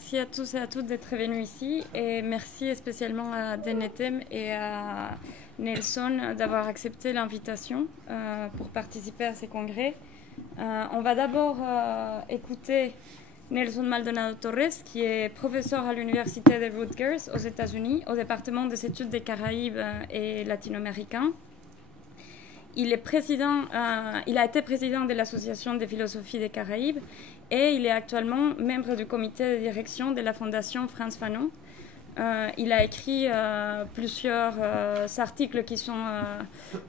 merci à tous et à toutes d'être venus ici et merci spécialement à Denetem et à Nelson d'avoir accepté l'invitation pour participer à ces congrès. On va d'abord écouter Nelson Maldonado Torres, qui est professeur à l'Université de Rutgers aux États-Unis, au département des études des Caraïbes et latino-américains. Il a été président de l'Association des philosophies des Caraïbes et il est actuellement membre du comité de direction de la Fondation France Fanon. Il a écrit plusieurs articles qui sont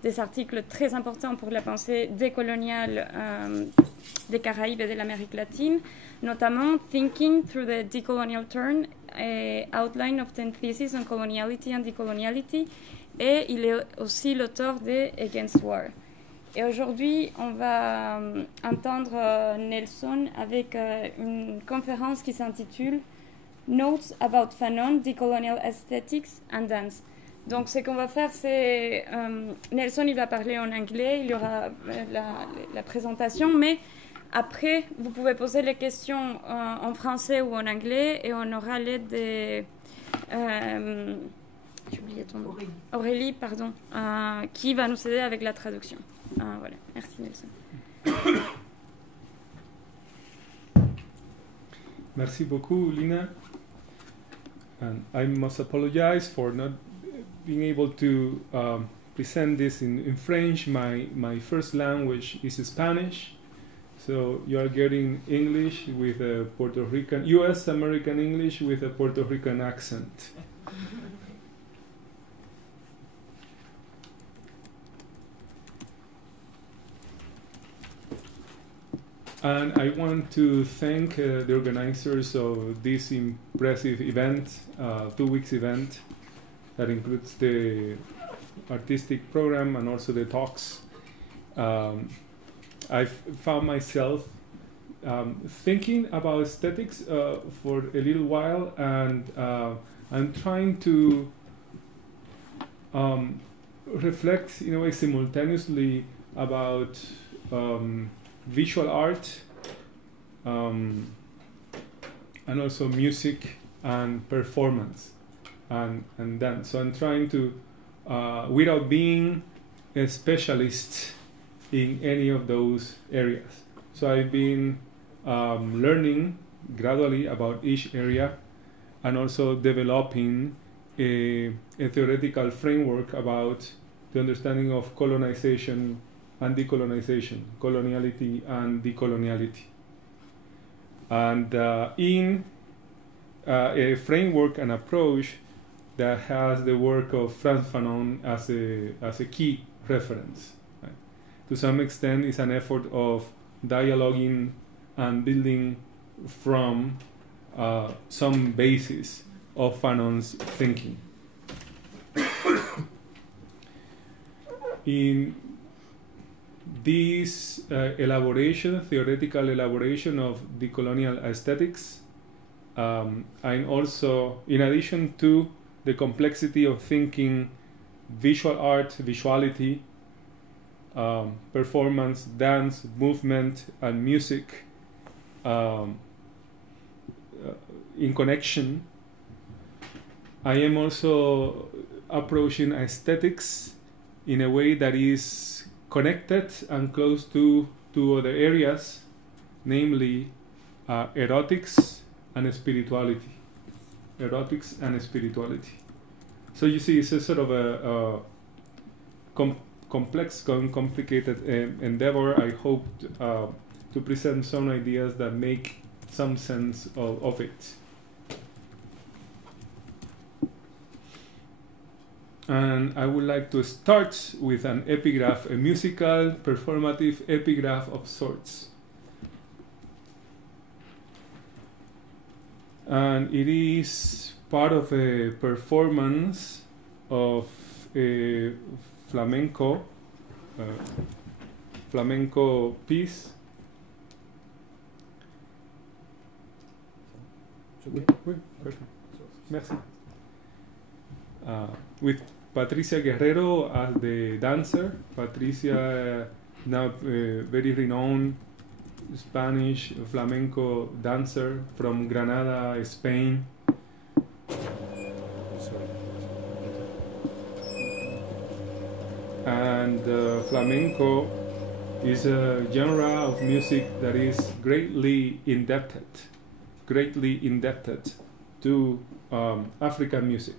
des articles très importants pour la pensée décoloniale des Caraïbes et de l'Amérique latine, notamment Thinking Through the Decolonial Turn et Outline of 10 Theses on Coloniality and Decoloniality, et il est aussi l'auteur de Against War. Et aujourd'hui, on va entendre Nelson avec une conférence qui s'intitule Notes about Fanon, Decolonial Aesthetics and Dance. Donc, ce qu'on va faire, c'est... Nelson, il va parler en anglais, il y aura la présentation, mais après, vous pouvez poser les questions en français ou en anglais, et on aura l'aide de... j'ai oublié ton nom. Aurélie, pardon, qui va nous aider avec la traduction. Voilà, merci Nelson. Merci beaucoup, Lina. And I must apologize for not being able to present this in French. My first language is Spanish, so you are getting English with a Puerto Rican, US American English with a Puerto Rican accent. And I want to thank the organizers of this impressive event, 2 weeks event, that includes the artistic program and also the talks. I've found myself thinking about aesthetics for a little while, and I'm trying to reflect in a way simultaneously about visual art, and also music and performance and dance. So I'm trying to, without being a specialist in any of those areas. So I've been learning gradually about each area and also developing a theoretical framework about the understanding of colonization and decolonization, coloniality and decoloniality. And in a framework and approach that has the work of Frantz Fanon as a key reference. Right? To some extent, it's an effort of dialoguing and building from some basis of Fanon's thinking. In this theoretical elaboration of decolonial aesthetics, I'm also, in addition to the complexity of thinking visual art, visuality, performance, dance, movement, and music in connection, I am also approaching aesthetics in a way that is connected and close to two other areas, namely erotics and spirituality. Erotics and spirituality. So you see, it's a sort of a complex, complicated endeavor. I hope to present some ideas that make some sense of it. And I would like to start with an epigraph, a musical, performative epigraph of sorts. And it is part of a performance of a flamenco piece. Oui, perfect. Merci. With Patricia Guerrero as the dancer. Patricia, now very renowned Spanish flamenco dancer from Granada, Spain. And flamenco is a genre of music that is greatly indebted to African music.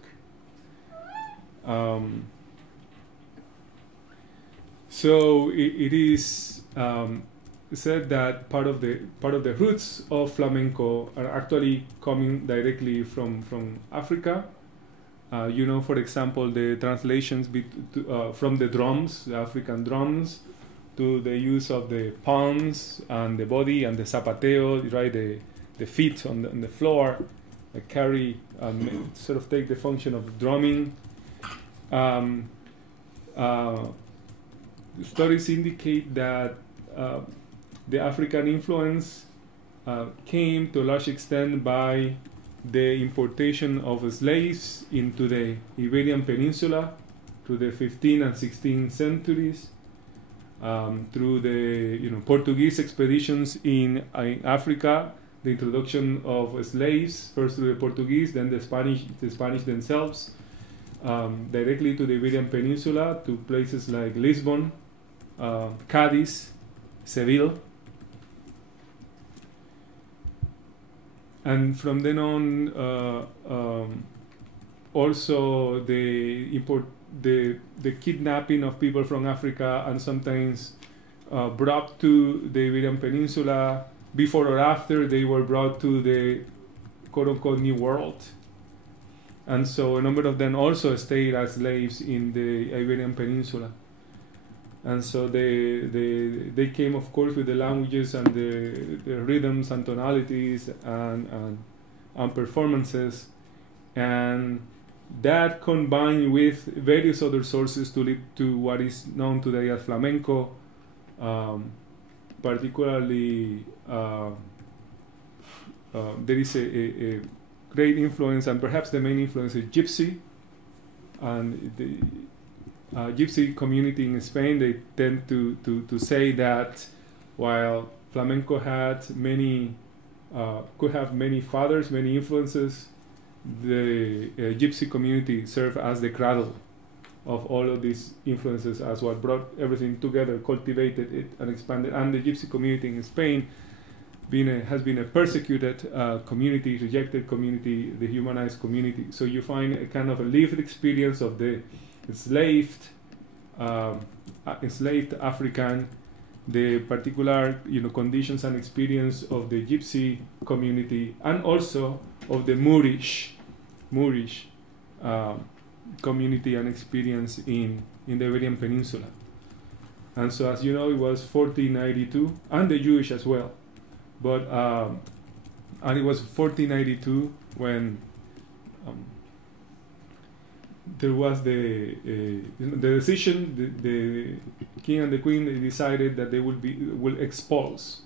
So it is said that part of the roots of flamenco are actually coming directly from Africa. You know, for example, the translations from the drums, the African drums, to the use of the palms and the body and the zapateo, right? The feet on the floor, carry sort of take the function of drumming. Studies indicate that the African influence came to a large extent by the importation of slaves into the Iberian Peninsula through the 15th and 16th centuries, through the Portuguese expeditions in Africa, the introduction of slaves, first through the Portuguese, then the Spanish themselves, directly to the Iberian Peninsula, to places like Lisbon, Cadiz, Seville. And from then on, also the kidnapping of people from Africa, and sometimes brought to the Iberian Peninsula. Before or after, they were brought to the quote-unquote New World. And so a number of them also stayed as slaves in the Iberian Peninsula. And so they came, of course, with the languages and the rhythms and tonalities and performances, and that combined with various other sources to lead to what is known today as flamenco, particularly there is a great influence, and perhaps the main influence is Gypsy, and the Gypsy community in Spain. They tend to say that while flamenco had could have many fathers, many influences, the Gypsy community served as the cradle of all of these influences, as what brought everything together, cultivated it, and expanded. And the Gypsy community in Spain has been a persecuted community, rejected community, the humanized community. So you find a kind of a lived experience of the enslaved African, the particular conditions and experience of the Gypsy community, and also of the Moorish community and experience in the Iberian Peninsula. And so, as you know, it was 1492, and the Jewish as well. But and it was 1492 when there was the decision. The king and the queen, they decided that they will expulse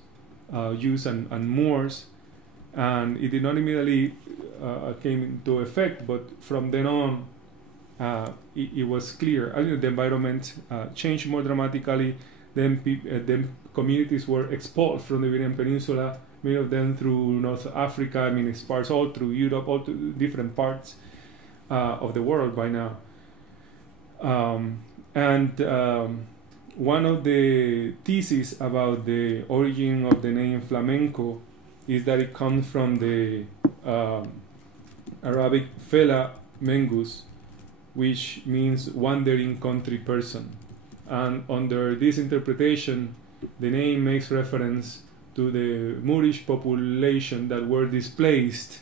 Jews and Moors, and it did not immediately came into effect. But from then on, it was clear. The environment changed more dramatically. Then communities were expelled from the Iberian Peninsula, many of them through North Africa, sparse all through Europe, all to different parts of the world by now. One of the theses about the origin of the name flamenco is that it comes from the Arabic fela mengus, which means wandering country person. And under this interpretation, the name makes reference to the Moorish population that were displaced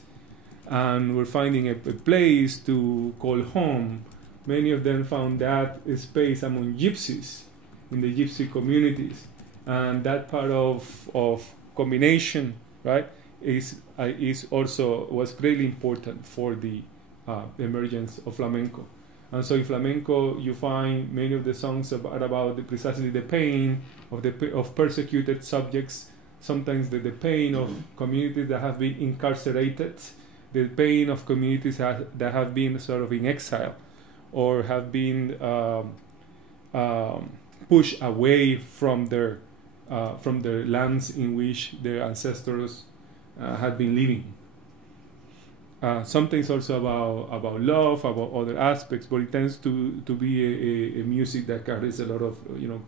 and were finding a place to call home. Many of them found that space among gypsies in the gypsy communities, and that part of combination, right, was greatly important for the emergence of flamenco. And so in flamenco, you find many of the songs are about precisely the pain of persecuted subjects, sometimes the pain of communities that have been incarcerated, the pain of communities that have been sort of in exile or have been pushed away from their from the lands in which their ancestors had been living. Sometimes also about love, about other aspects, but it tends to be a music that carries a lot of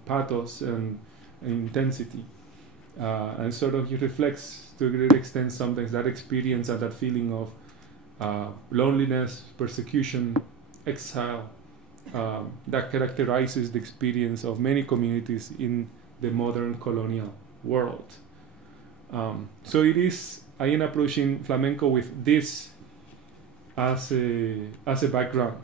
pathos and intensity, and sort of it reflects to a great extent sometimes that experience and that feeling of loneliness, persecution, exile that characterizes the experience of many communities in the modern colonial world. So I am approaching flamenco with this as a background.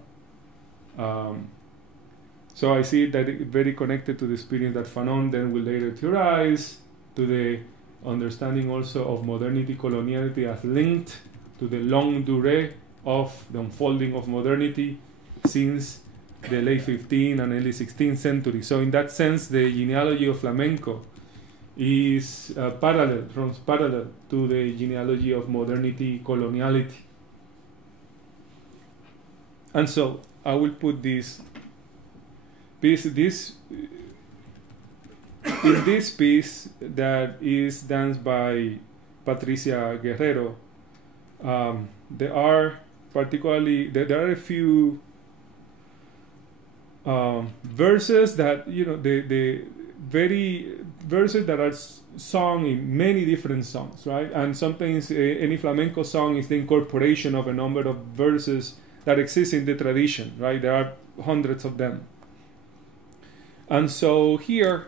So I see that it's very connected to the experience that Fanon then will later theorize, to the understanding also of modernity, coloniality as linked to the longue durée of the unfolding of modernity since the late 15th and early 16th century. So in that sense, the genealogy of flamenco is runs parallel to the genealogy of modernity, coloniality. And so I will put this piece that is danced by Patricia Guerrero. There are a few verses that the very verses that are sung in many different songs, right? And sometimes any flamenco song is the incorporation of a number of verses that exist in the tradition, right? There are hundreds of them. And so here,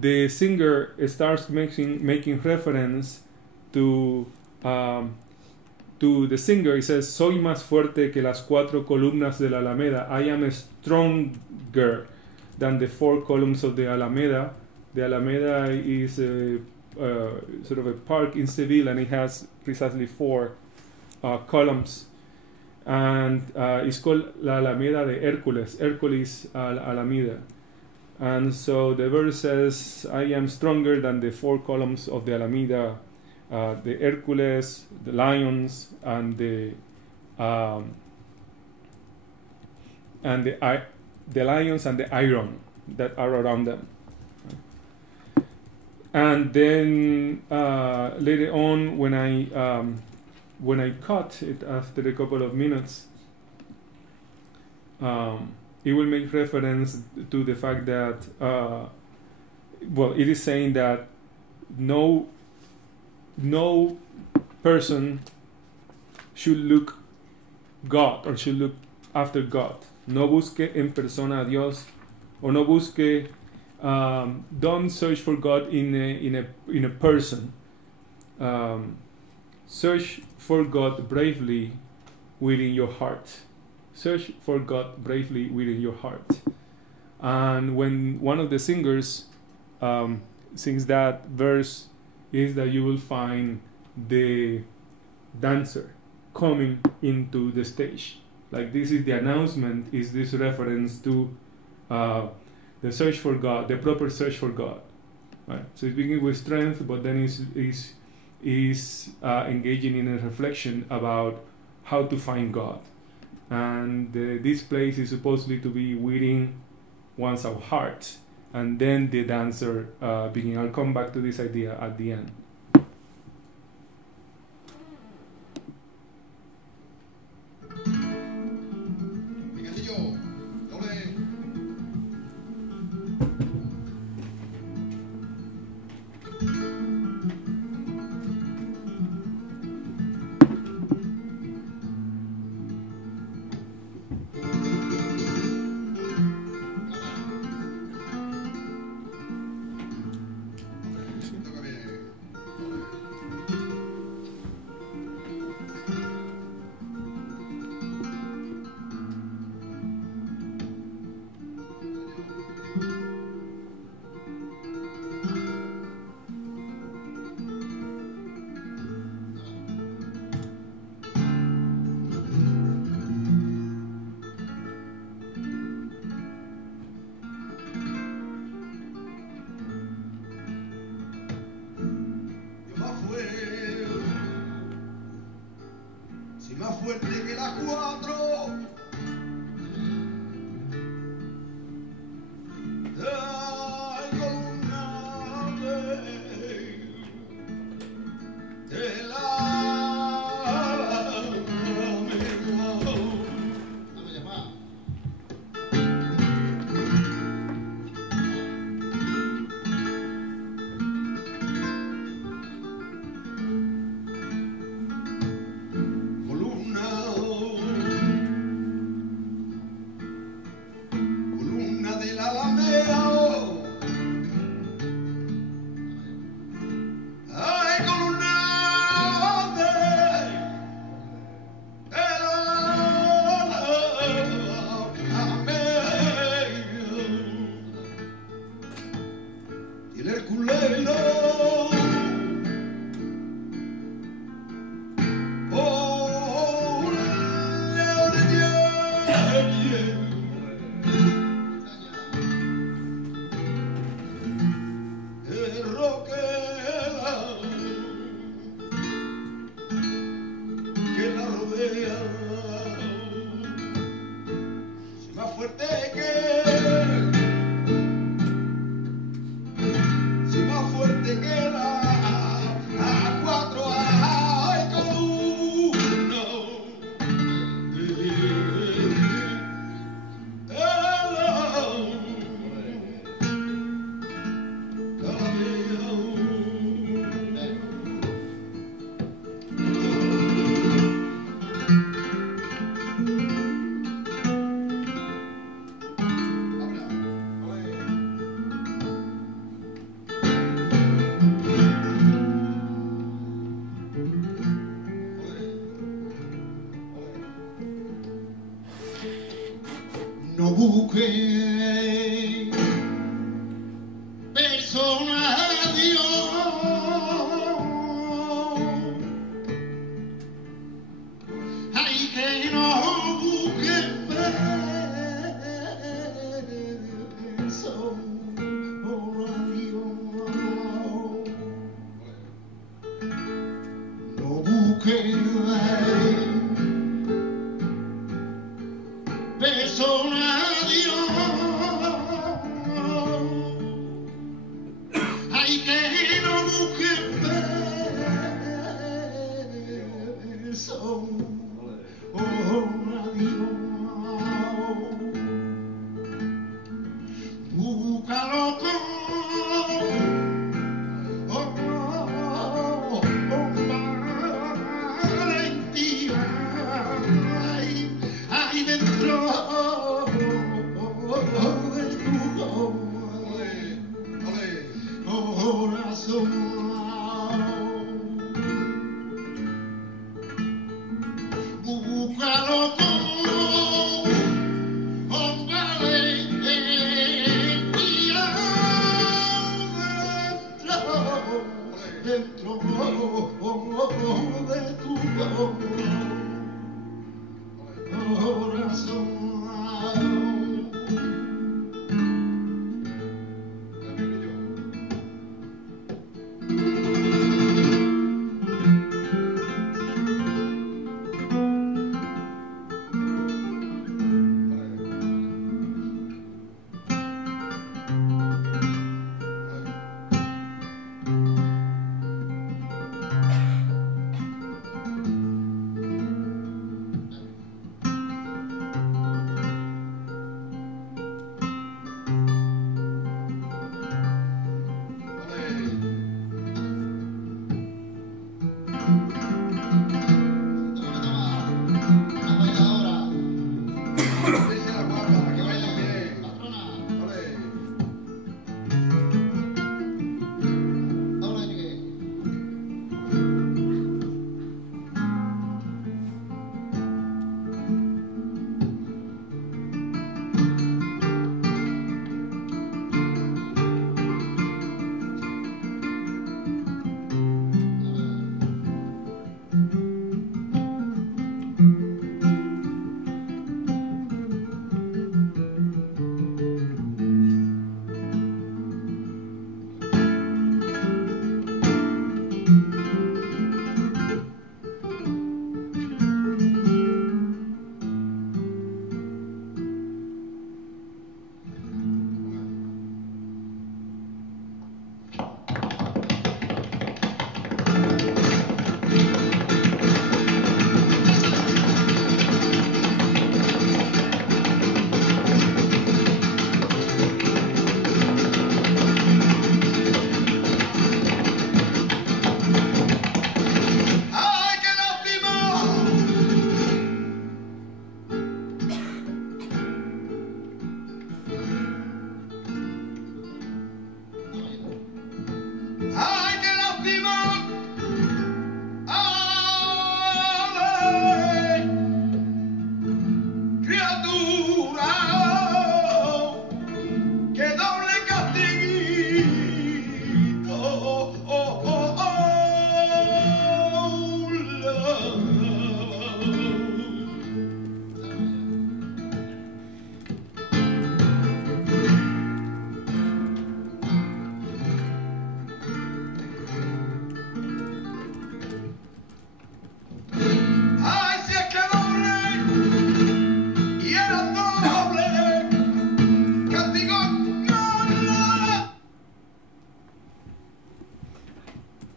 the singer starts making reference to the singer. He says, "Soy más fuerte que las cuatro columnas de la Alameda." I am stronger than the four columns of the Alameda. The Alameda is sort of a park in Seville, and it has precisely four columns. And it's called La Alameda de Hércules, Hercules Alameda. And so the verse says, "I am stronger than the four columns of the Alameda, the Hercules, the lions, and the lions and the iron that are around them." And then later on, when I cut it after a couple of minutes, it will make reference to the fact that, it is saying that no person should look God or should look after God. No busque en persona a Dios, or no busque. Don't search for God in a person. Search for God bravely within your heart. Search for God bravely within your heart. And when one of the singers sings that verse, is that you will find the dancer coming into the stage. Like, this is the announcement, is this reference to the search for God, the proper search for God. Right? So it's beginning with strength, but then is engaging in a reflection about how to find God. And this place is supposedly to be within one's heart. And then the dancer begins. I'll come back to this idea at the end. busqué persona a Dios, hay que no busque persona a Dios, no busque persona a Dios, hay que no busque persona a Dios, búscalo con valentía, ahí dentro de tu corazón, búscalo con valentía dentro de tu corazón.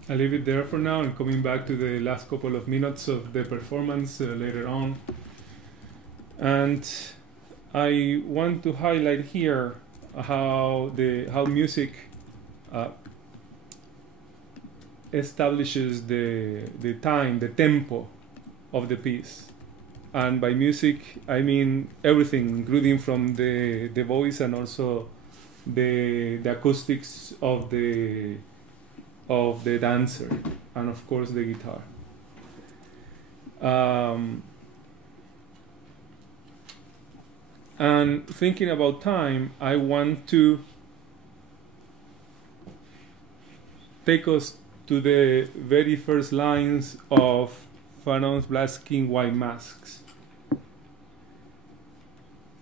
I'll leave it there for now and coming back to the last couple of minutes of the performance later on. And I want to highlight here how music establishes the time, the tempo of the piece. And by music, I mean everything, including from the voice and also the acoustics of the dancer, and of course the guitar. And thinking about time, I want to take us to the very first lines of Fanon's Black Skin, White Masks,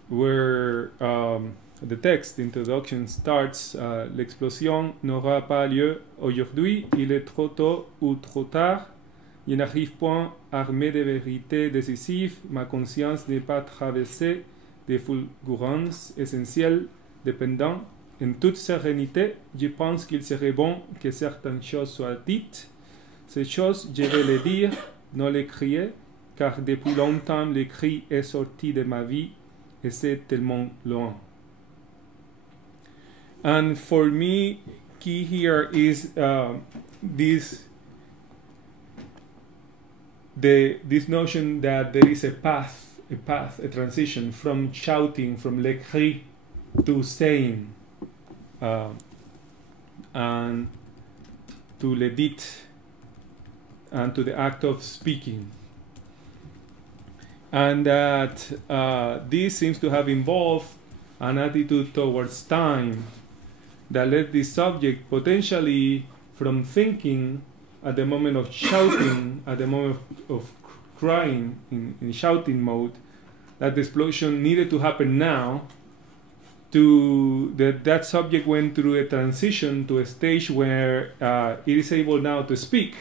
where the text, the introduction starts, l'explosion n'aura pas lieu aujourd'hui, il est trop tôt ou trop tard, je n'arrive point armé de vérités décisives, ma conscience n'est pas traversée de fulgurances essentielles, dépendant. En toute sérénité, je pense qu'il serait bon que certaines choses soient dites. Ces choses, je vais les dire, non les crier, car depuis longtemps l'écrit est sorti de ma vie et c'est tellement loin. And for me, key here is this notion that there is a path, a transition from shouting, from l'écrit to saying, and to le dit, and to the act of speaking. And that this seems to have involved an attitude towards time that led the subject potentially from thinking at the moment of shouting, at the moment of crying in shouting mode, that the explosion needed to happen now, to that subject went through a transition to a stage where it is able now to speak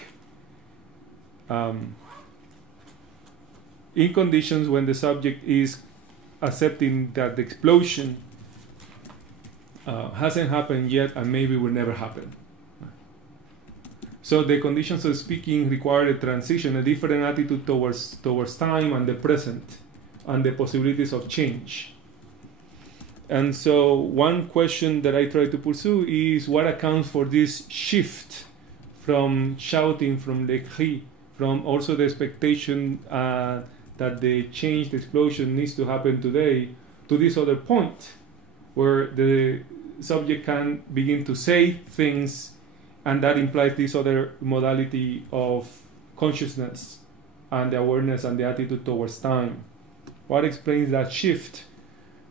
in conditions when the subject is accepting that the explosion hasn't happened yet and maybe will never happen. So the conditions of speaking require a transition, a different attitude towards time and the present and the possibilities of change. And so one question that I try to pursue is what accounts for this shift from shouting, from l'écrit, from also the expectation that the change, the explosion needs to happen today, to this other point where the subject can begin to say things, and that implies this other modality of consciousness and the awareness and the attitude towards time. What explains that shift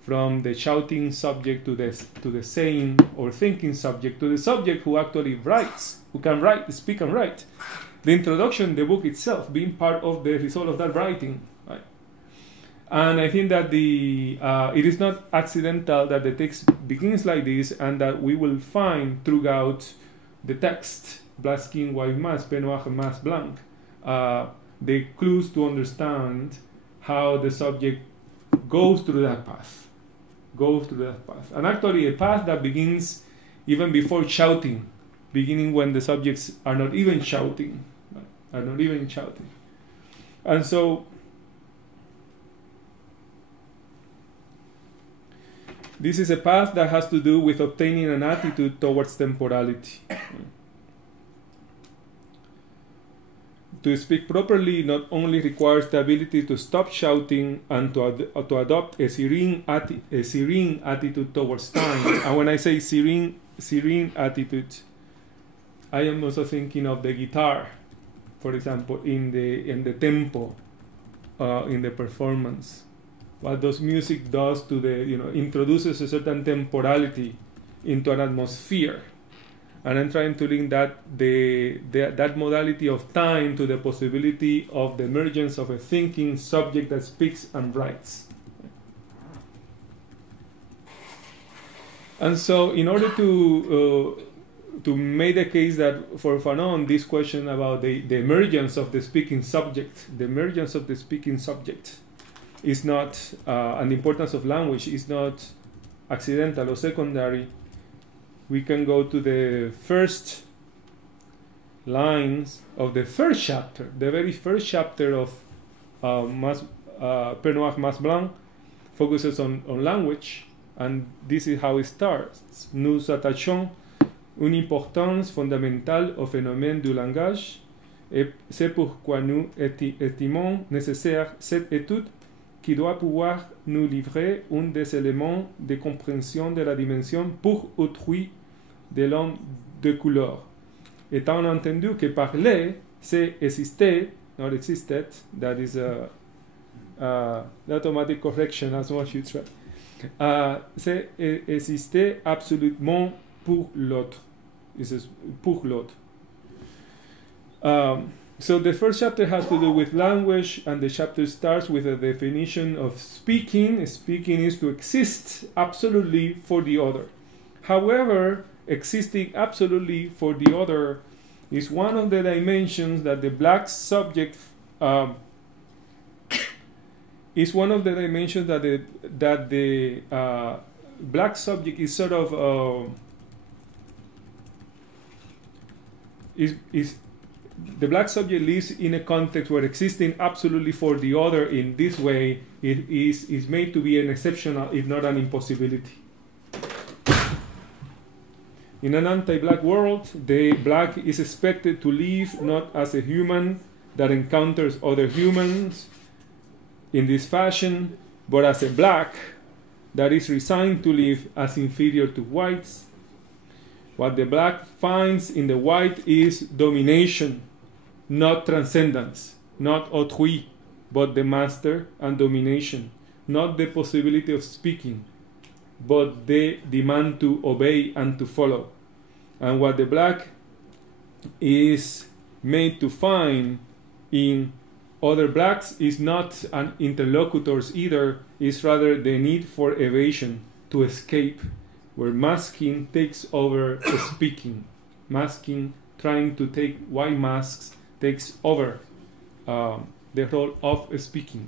from the shouting subject to the saying or thinking subject to the subject who actually writes, who can write, speak and write? The introduction, the book itself, being part of the result of that writing. Right? And I think that it is not accidental that the text begins like this, and that we will find throughout the text, Black Skin, White Mask, Peau Noire, Masque Blanc, the clues to understand how the subject goes through that path. And actually a path that begins even before shouting, beginning when the subjects are not even shouting. And so this is a path that has to do with obtaining an attitude towards temporality. To speak properly not only requires the ability to stop shouting and to adopt a serene attitude towards time. And when I say serene attitude, I am also thinking of the guitar, for example, in the tempo, in the performance. What does music does to introduces a certain temporality into an atmosphere. And I'm trying to link that modality of time to the possibility of the emergence of a thinking subject that speaks and writes. And so in order to make the case that for Fanon, this question about the emergence of the speaking subject, is not, and the importance of language is not accidental or secondary, we can go to the first lines of the first chapter, the very first chapter of Peau Noire, Masque Blanc, focuses on language, and this is how it starts. Nous attachons une importance fondamentale au phénomène du langage, et c'est pourquoi nous estimons nécessaire cette étude qui doit pouvoir nous livrer un des éléments de compréhension de la dimension pour autrui de l'homme de couleur. Étant entendu que parler, c'est exister, not existed, that is the automatic correction as one should try. C'est exister absolument pour l'autre. Pour l'autre. So the first chapter has to do with language, and the chapter starts with a definition of speaking. Speaking is to exist absolutely for the other. However, existing absolutely for the other is one of the dimensions that the black subject is one of the dimensions that the black subject is sort of is the black subject lives in a context where existing absolutely for the other in this way is made to be an exceptional, if not an impossibility. In an anti-black world, the black is expected to live not as a human that encounters other humans in this fashion, but as a black that is resigned to live as inferior to whites. What the black finds in the white is domination, not transcendence, not autrui, but the master and domination, not the possibility of speaking, but the demand to obey and to follow. And what the black is made to find in other blacks is not an interlocutors either, is rather the need for evasion, to escape, where masking takes over speaking. Masking, trying to take white masks, takes over the role of speaking.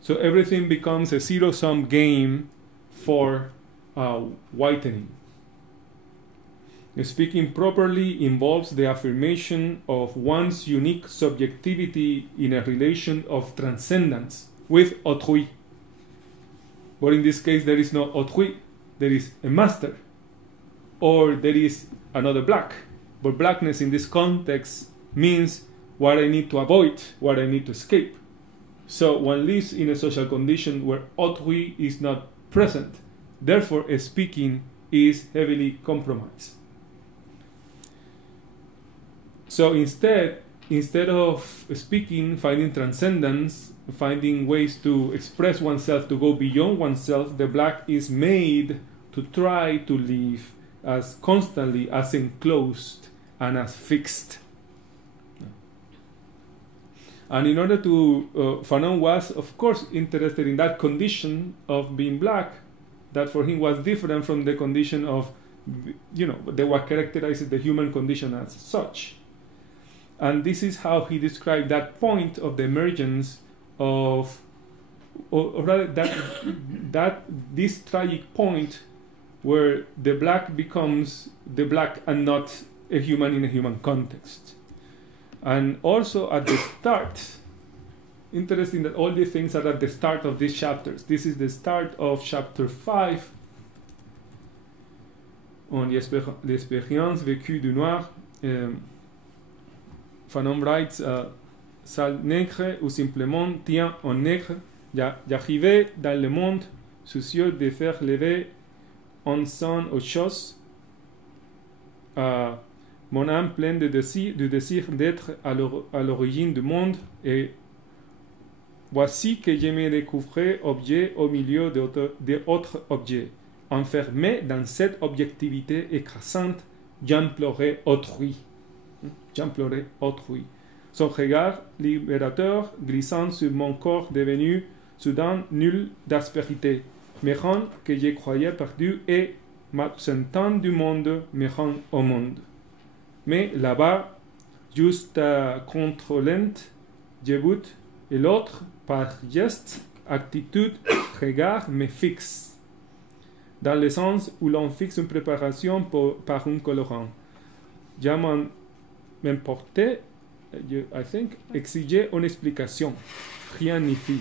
So everything becomes a zero-sum game for whitening. Speaking properly involves the affirmation of one's unique subjectivity in a relation of transcendence with autrui. But in this case, there is no autrui, there is a master, or there is another black. But blackness in this context means what I need to avoid, what I need to escape. So one lives in a social condition where autrui is not present. Therefore, speaking is heavily compromised. So instead of speaking, finding transcendence, finding ways to express oneself, to go beyond oneself, the black is made to try to live as constantly as enclosed and as fixed. And in order to, Fanon was, of course, interested in that condition of being black, that for him was different from the condition of, that what characterizes the human condition as such. And this is how he described that point of the emergence of, or rather that this tragic point where the black becomes the black and not a human in a human context. And also at the start, interesting that all these things are at the start of these chapters. This is the start of chapter 5 on l'expérience vécue du noir. Fanon writes, sale nègre ou simplement tient en nègre, d'arriver dans le monde soucieux de faire lever en son aux choses, mon âme pleine de désir d'être à l'origine du monde, et voici que je me découvrais objet au milieu d'autres objets. Enfermé dans cette objectivité écrasante, j'implorais autrui. J'implorais autrui. Son regard libérateur glissant sur mon corps devenu soudain nul d'aspérité, me rend que je croyais perdu et m'absentant du monde me rend au monde. Mais là-bas, juste contrôlante, je bute et l'autre, par geste, attitude, regard, me fixe. Dans le sens où l'on fixe une préparation par un colorant. Je m'emportais, I think, exigeait une explication. Rien n'y fit.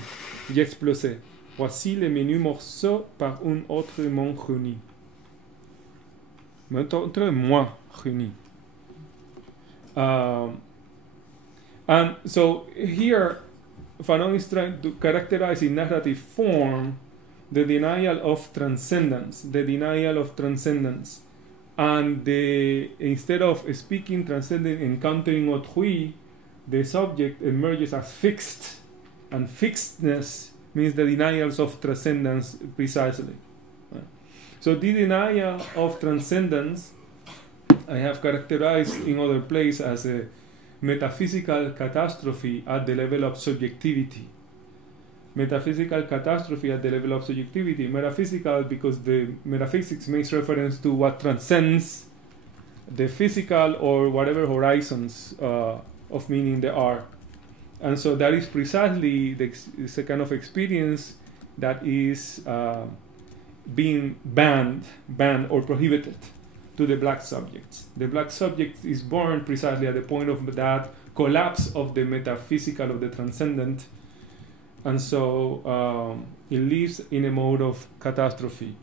J'explosais. Voici le menu morceau par un autre monde réuni. Autre moi réuni. And so here, Fanon is trying to characterize in narrative form the denial of transcendence, and instead of speaking, transcending, encountering autrui, the subject emerges as fixed, and fixedness means the denials of transcendence precisely. So the denial of transcendence I have characterized in other places as a metaphysical catastrophe at the level of subjectivity. Metaphysical catastrophe at the level of subjectivity. Metaphysical because the metaphysics makes reference to what transcends the physical or whatever horizons of meaning there are. And so that is precisely it's a kind of experience that is being banned or prohibited to the black subjects. The black subject is born precisely at the point of that collapse of the metaphysical, of the transcendent, and so it lives in a mode of catastrophe.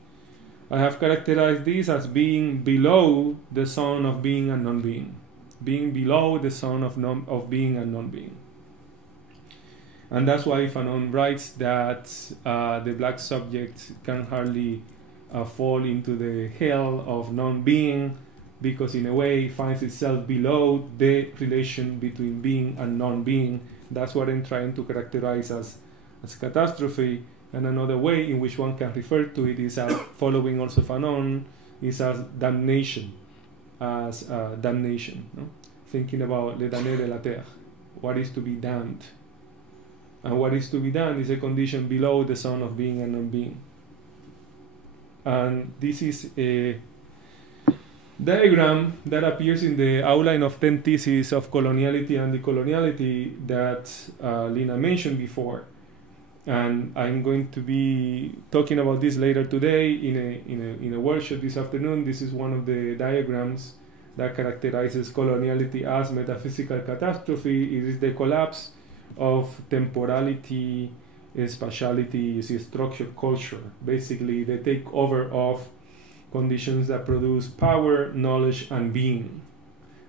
I have characterized this as being below the zone of being and non-being, being below the zone of being and non-being. And that's why Fanon writes that the black subject can hardly fall into the hell of non-being, because in a way it finds itself below the relation between being and non-being. That's what I'm trying to characterize as catastrophe. And another way in which one can refer to it is as, following also Fanon, is as damnation. As damnation. No? Thinking about le damné de la terre, what is to be damned. And what is to be done is a condition below the zone of being and non-being. And this is a diagram that appears in the outline of 10 theses of coloniality and decoloniality that Lina mentioned before. And I'm going to be talking about this later today in a workshop this afternoon. This is one of the diagrams that characterizes coloniality as metaphysical catastrophe. It is the collapse of temporality, spatiality, structure, culture. Basically, the takeover of conditions that produce power, knowledge, and being.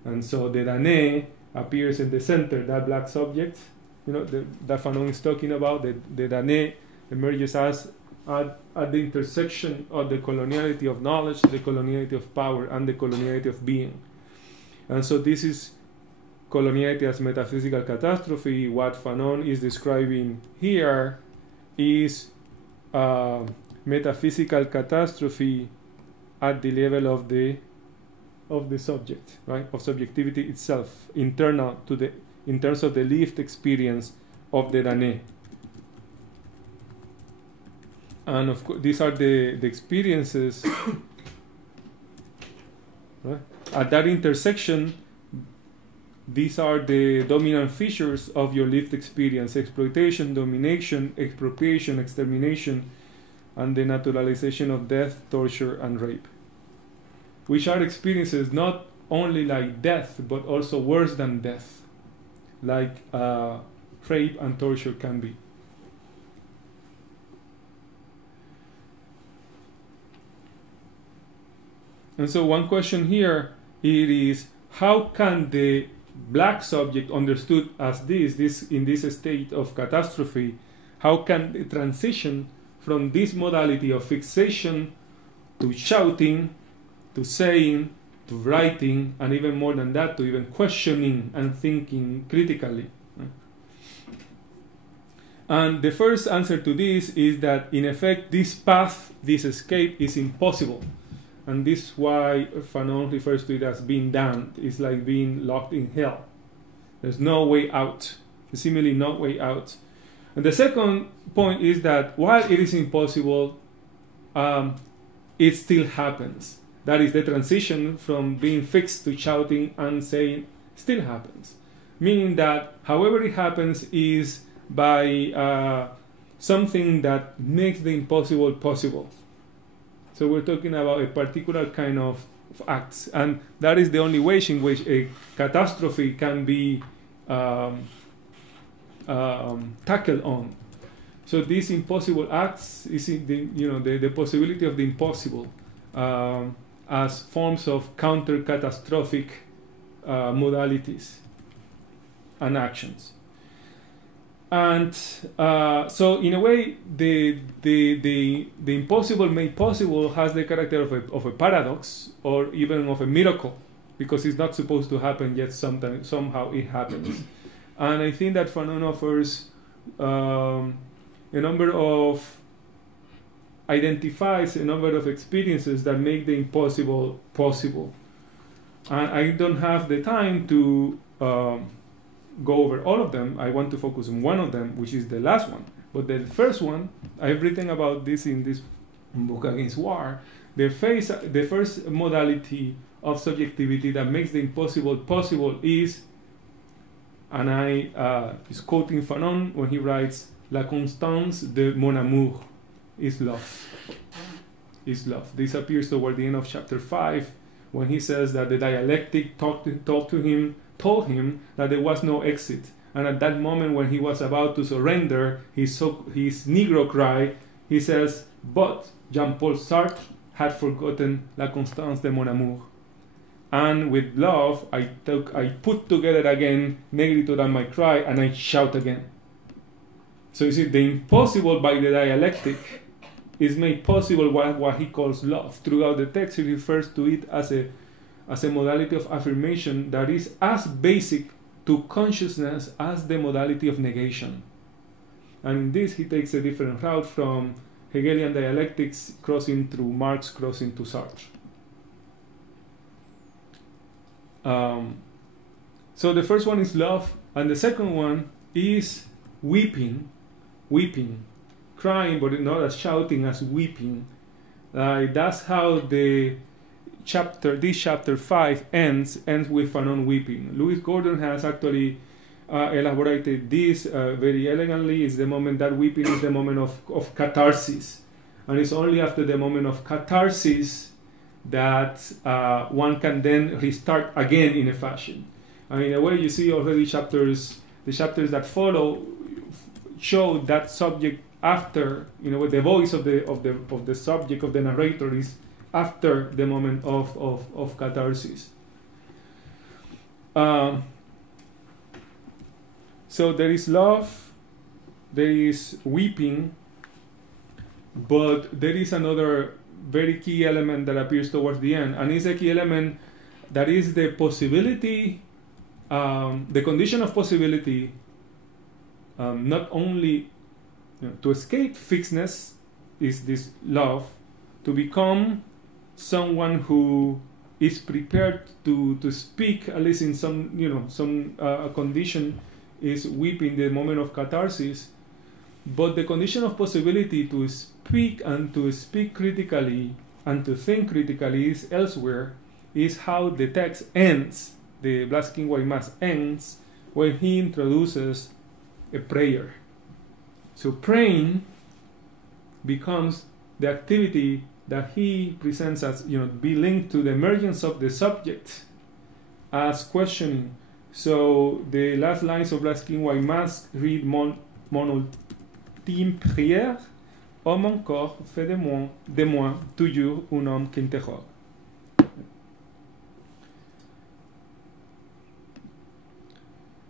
And so the damné appears in the center, that black subject, that Fanon is talking about. The damné emerges as at the intersection of the coloniality of knowledge, the coloniality of power, and the coloniality of being. And so this is coloniality as metaphysical catastrophe. What Fanon is describing here is metaphysical catastrophe at the level of the subject, right? Of subjectivity itself, internal to the, in terms of the lived experience of the damné. And of course, these are the experiences right? At that intersection. These are the dominant features of your lived experience: exploitation, domination, expropriation, extermination, and the naturalization of death, torture, and rape, which are experiences not only like death, but also worse than death, like rape and torture can be. And so one question here it is, how can the black subject understood as this in this state of catastrophe, how can the transition from this modality of fixation to shouting, to saying, to writing, and even more than that, to even questioning and thinking critically? And the first answer to this is that, in effect, this path, this escape is impossible. And this is why Fanon refers to it as being damned. It's like being locked in hell. There's no way out. There's seemingly no way out. And the second point is that while it is impossible, it still happens. That is, the transition from being fixed to shouting and saying still happens. Meaning that however it happens is by something that makes the impossible possible. So we're talking about a particular kind of acts, and that is the only way in which a catastrophe can be tackled on. So these impossible acts is the possibility of the impossible as forms of counter-catastrophic modalities and actions. And so, in a way, the impossible made possible has the character of a paradox, or even of a miracle, because it's not supposed to happen, yet somehow it happens. And I think that Fanon offers identifies a number of experiences that make the impossible possible. And I don't have the time to go over all of them. I want to focus on one of them, which is the last one. But the first one, I've written about this in this book Against War. The first modality of subjectivity that makes the impossible possible is, and I is quoting Fanon when he writes, "La constance de mon amour is love." Is love. This appears toward the end of chapter 5 when he says that the dialectic told him that there was no exit. And at that moment when he was about to surrender his Negro cry, he says, "But Jean-Paul Sartre had forgotten la constance de mon amour. And with love, I put together again Negritude and my cry, and I shout again." So you see, the impossible by the dialectic is made possible by what he calls love. Throughout the text, he refers to it as a modality of affirmation that is as basic to consciousness as the modality of negation. And in this, he takes a different route from Hegelian dialectics, crossing through Marx, crossing to Sartre. So the first one is love, and the second one is weeping, crying, but not as shouting, as weeping. That's how this chapter 5 ends with Fanon weeping. Louis Gordon has actually elaborated this very elegantly. It's the moment that weeping is the moment of catharsis, and it's only after the moment of catharsis that one can then restart again in a fashion. And in a way, you see already the chapters that follow show that subject after, with the voice of the subject, of the narrator, is after the moment of catharsis. So there is love, there is weeping, but there is another very key element that appears towards the end, and it's a key element that is the possibility, the condition of possibility, not only to escape fixedness is this love, to become someone who is prepared to speak, at least in some condition, is weeping, the moment of catharsis. But the condition of possibility to speak, and to speak critically and to think critically, is elsewhere, is how the text ends, the Black King White Mask ends, when he introduces a prayer. So praying becomes the activity that he presents as, be linked to the emergence of the subject as questioning. So the last lines of Black King White Mask read, Mon ultime prière, ô mon corps, fais de moi toujours un homme qui interroge.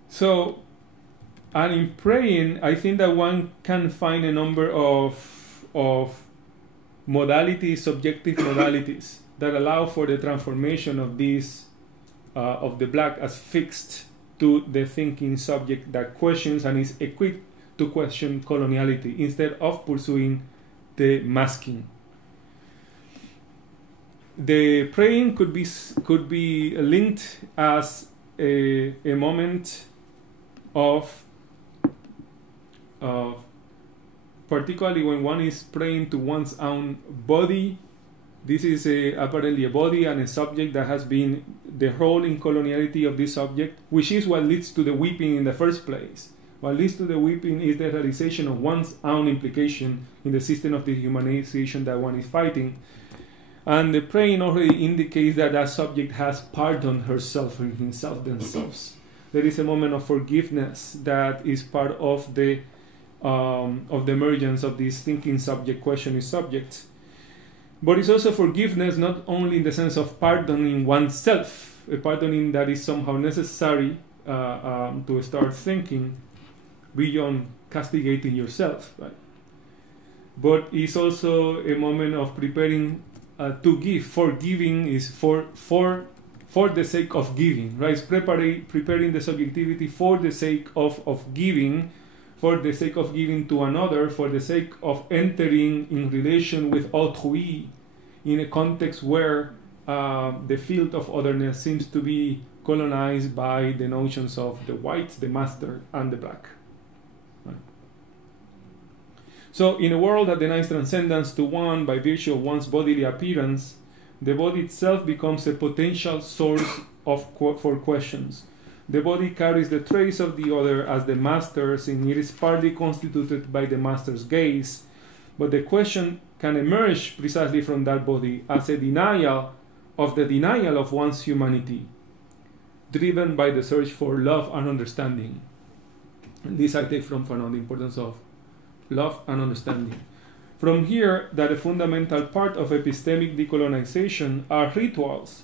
So, and in praying, I think that one can find a number of modalities, subjective modalities, that allow for the transformation of this, of the black as fixed to the thinking subject that questions and is equipped to question coloniality instead of pursuing the masking. The praying could be linked as a moment of particularly when one is praying to one's own body. This is apparently a body and a subject that has been the role in coloniality of this subject, which is what leads to the weeping in the first place. What leads to the weeping is the realization of one's own implication in the system of dehumanization that one is fighting. And the praying already indicates that that subject has pardoned herself and himself themselves. There is a moment of forgiveness that is part of the emergence of this thinking subject, questioning subject. But it's also forgiveness not only in the sense of pardoning oneself, a pardoning that is somehow necessary to start thinking beyond castigating yourself, right? But it's also a moment of preparing to give. Forgiving is for the sake of giving, right? It's preparing the subjectivity for the sake of giving, for the sake of giving to another, for the sake of entering in relation with autrui in a context where the field of otherness seems to be colonized by the notions of the white, the master, and the black. Right. So in a world that denies transcendence to one by virtue of one's bodily appearance, the body itself becomes a potential source for questions. The body carries the trace of the other as the master, since it is partly constituted by the master's gaze, but the question can emerge precisely from that body as a denial of the denial of one's humanity, driven by the search for love and understanding. And this I take from Fanon, the importance of love and understanding. From here, that a fundamental part of epistemic decolonization are rituals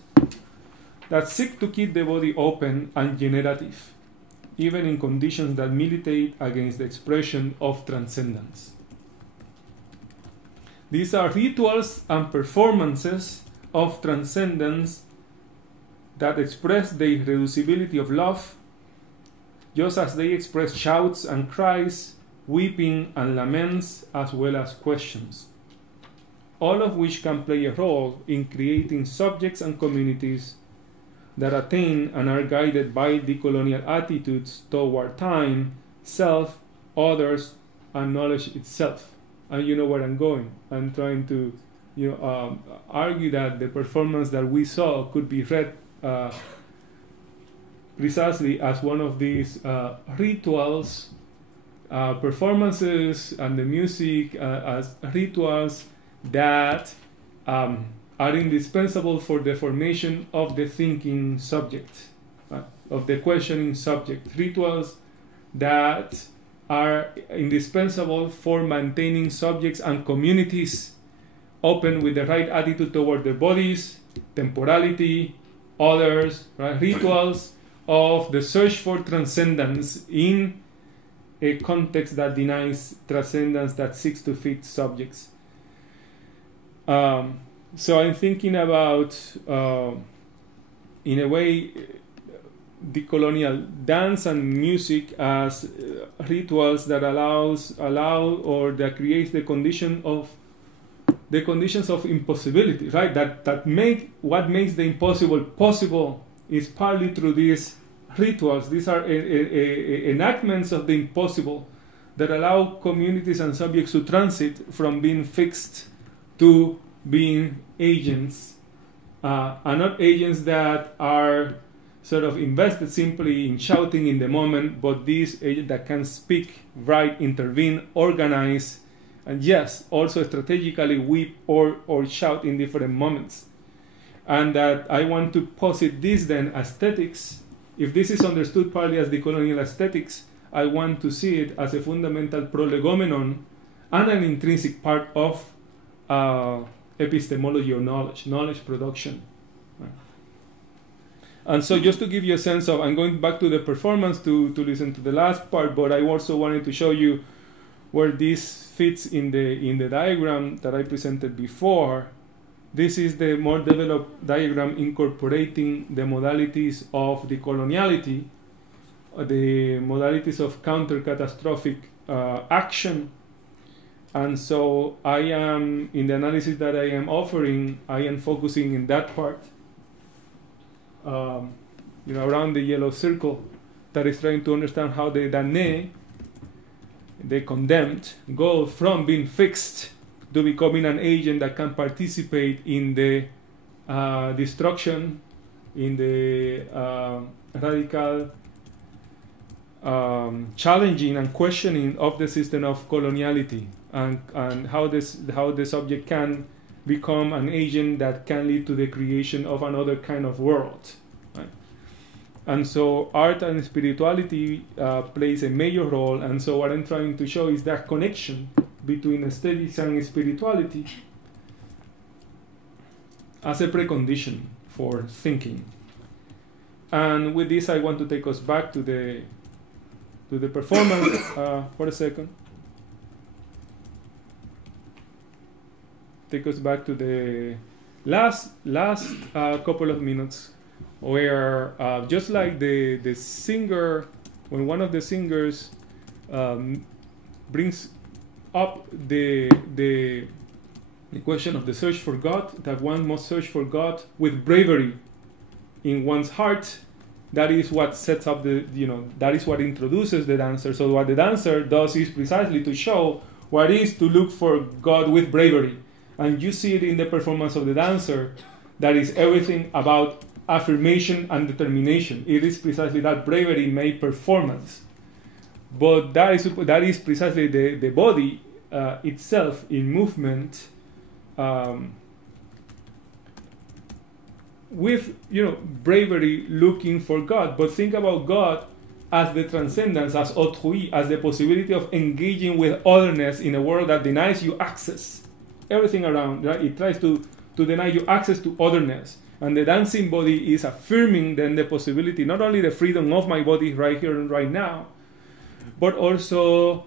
that seek to keep the body open and generative, even in conditions that militate against the expression of transcendence. These are rituals and performances of transcendence that express the irreducibility of love, just as they express shouts and cries, weeping and laments, as well as questions, all of which can play a role in creating subjects and communities that attain and are guided by decolonial attitudes toward time, self, others, and knowledge itself. And you know where I'm going. I'm trying to argue that the performance that we saw could be read precisely as one of these rituals, performances, and the music as rituals that are indispensable for the formation of the thinking subject, of the questioning subject. Rituals that are indispensable for maintaining subjects and communities open with the right attitude toward their bodies, temporality, others, right? Rituals of the search for transcendence in a context that denies transcendence, that seeks to fit subjects. So I'm thinking about, in a way, decolonial dance and music as rituals that allow or that creates the conditions of impossibility, right? That make what makes the impossible possible is partly through these rituals. These are enactments of the impossible that allow communities and subjects to transit from being fixed to being agents, and not agents that are sort of invested simply in shouting in the moment, but these agents that can speak, write, intervene, organize, and yes, also strategically weep or shout in different moments. And that I want to posit this then aesthetics. If this is understood partly as decolonial aesthetics, I want to see it as a fundamental prolegomenon and an intrinsic part of epistemology or knowledge production. And so just to give you a sense of, I'm going back to the performance to listen to the last part, but I also wanted to show you where this fits in the diagram that I presented before. This is the more developed diagram incorporating the modalities of decoloniality, the modalities of counter-catastrophic action. And so I am, in the analysis that I am offering, I am focusing in that part, around the yellow circle, that is trying to understand how the damné, the condemned, go from being fixed to becoming an agent that can participate in the destruction, in the radical challenging and questioning of the system of coloniality, and how the subject can become an agent that can lead to the creation of another kind of world. Right? And so art and spirituality plays a major role, and so what I'm trying to show is that connection between aesthetics and spirituality as a precondition for thinking. And with this I want to take us back to the performance for a second. Take us back to the last couple of minutes, where just like the singer, when one of the singers brings up the question of the search for God, that one must search for God with bravery in one's heart. That is what sets up that is what introduces the dancer. So what the dancer does is precisely to show what it is to look for God with bravery. And you see it in the performance of the dancer, that is everything about affirmation and determination. It is precisely that bravery made performance. But that is precisely the body itself in movement, with bravery looking for God. But think about God as the transcendence, as autrui, as the possibility of engaging with otherness in a world that denies you access. Everything around, right? It tries to deny you access to otherness. And the dancing body is affirming then the possibility, not only the freedom of my body right here and right now, but also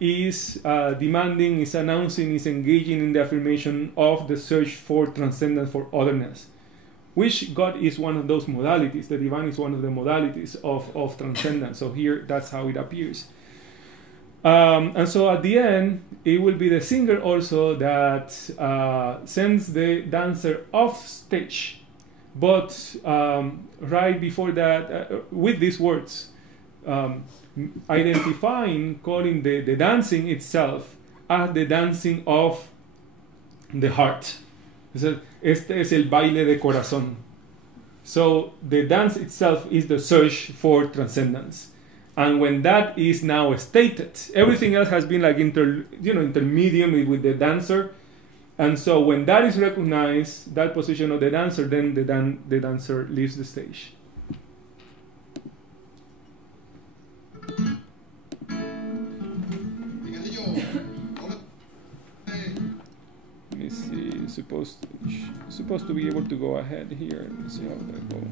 is demanding, is announcing, is engaging in the affirmation of the search for transcendence, for otherness, which God is one of those modalities. The divine is one of the modalities of transcendence. So here, that's how it appears. And so at the end, it will be the singer also that sends the dancer off stage. But right before that, with these words, identifying, calling the dancing itself as the dancing of the heart. Este es el baile de corazón. So the dance itself is the search for transcendence. And when that is now stated, everything else has been like intermediate with the dancer. And so when that is recognized, that position of the dancer, then the dancer leaves the stage. Let me see. Supposed to be able to go ahead here. Let me see how that goes.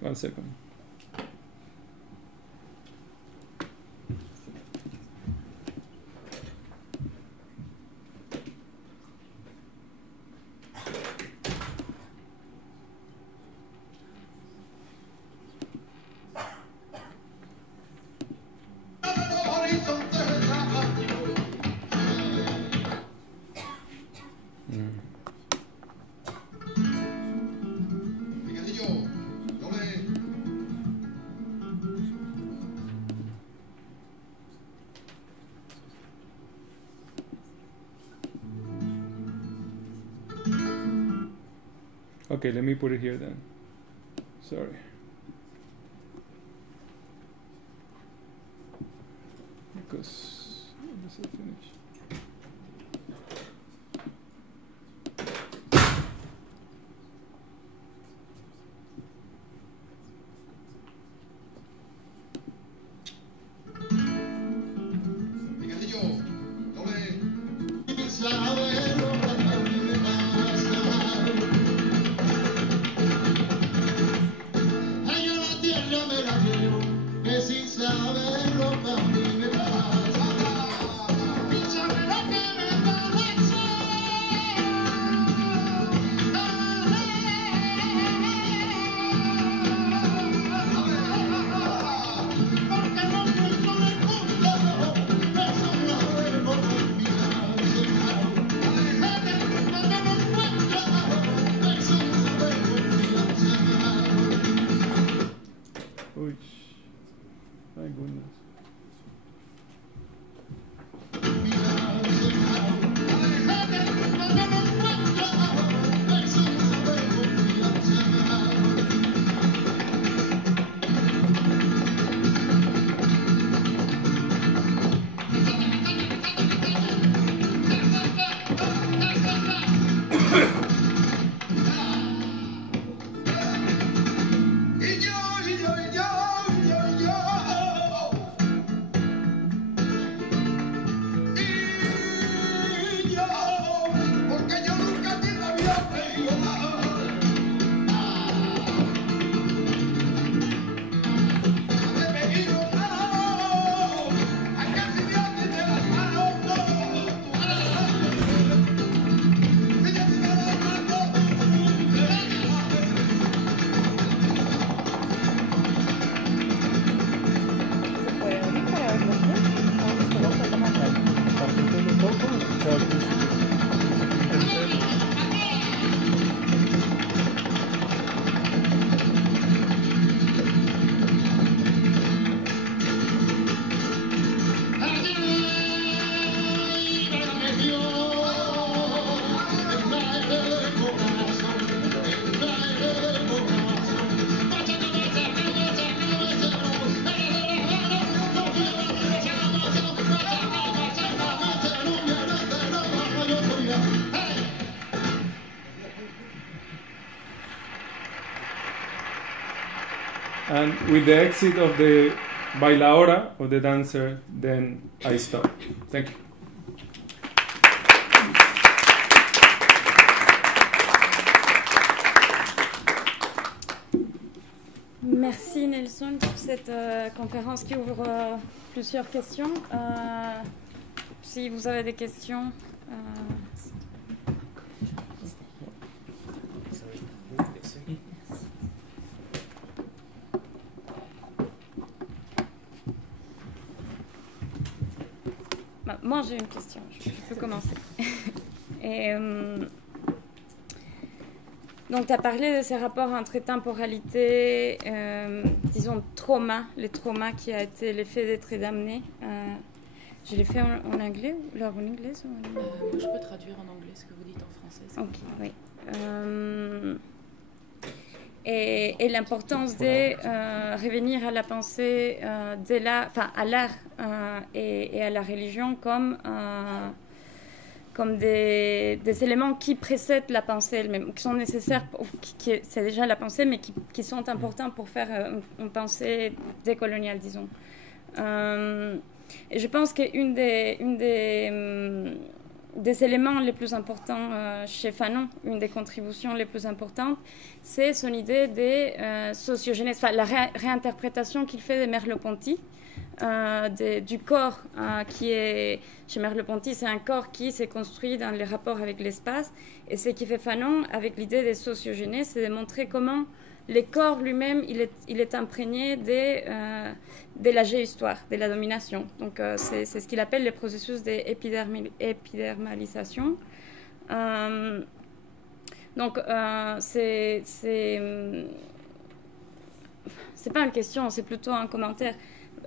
One second. Okay, let me put it here then. Sorry. Because this is finished. My goodness. And with the exit of the bailaora, of the dancer, then I stop. Thank you. Merci Nelson pour cette conférence qui ouvre plusieurs questions. Si vous avez des questions. Moi j'ai une question, je peux commencer. Donc, tu as parlé de ces rapports entre temporalité, disons trauma, les traumas qui a été l'effet d'être amené. Je l'ai fait en anglais ou en anglais ou moi, je peux traduire en anglais ce que vous dites en français. Ok, oui. Et l'importance de revenir à la pensée, à l'art et à la religion comme des éléments qui précèdent la pensée elle-même, qui sont nécessaires, c'est déjà la pensée, mais qui sont importants pour faire une pensée décoloniale, disons. Et je pense qu'une des éléments les plus importants chez Fanon, une des contributions les plus importantes, c'est son idée de sociogénèse, la réinterprétation qu'il fait de Merleau-Ponty, du corps qui est chez Merleau-Ponty, c'est un corps qui s'est construit dans les rapports avec l'espace, et ce qui fait Fanon avec l'idée des sociogénèses, c'est de montrer comment le corps lui-même il est imprégné de la géhistoire, de la domination. Donc c'est ce qu'il appelle le processus d'épidermalisation. Donc c'est pas une question, c'est plutôt un commentaire.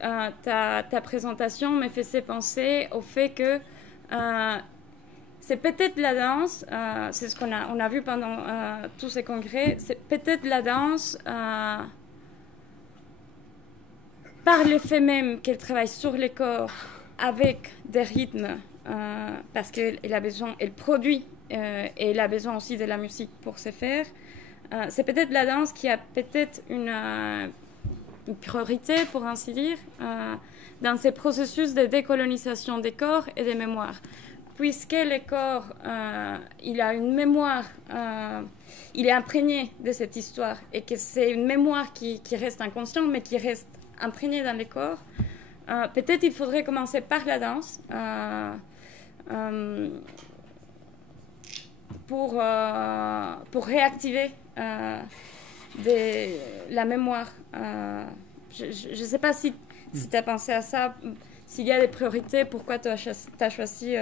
Ta présentation me faisait penser au fait que c'est peut-être la danse, c'est ce qu'on a vu pendant tous ces congrès, c'est peut-être la danse par le fait même qu'elle travaille sur les corps avec des rythmes, parce qu'elle produit et elle a besoin aussi de la musique pour se faire. C'est peut-être la danse qui a peut-être une priorité, pour ainsi dire, dans ces processus de décolonisation des corps et des mémoires. Puisque le corps, il a une mémoire, il est imprégné de cette histoire, et que c'est une mémoire qui reste inconsciente, mais qui reste imprégnée dans les corps, peut-être il faudrait commencer par la danse pour réactiver la mémoire. Je ne sais pas si tu as pensé à ça, s'il y a des priorités, pourquoi tu as choisi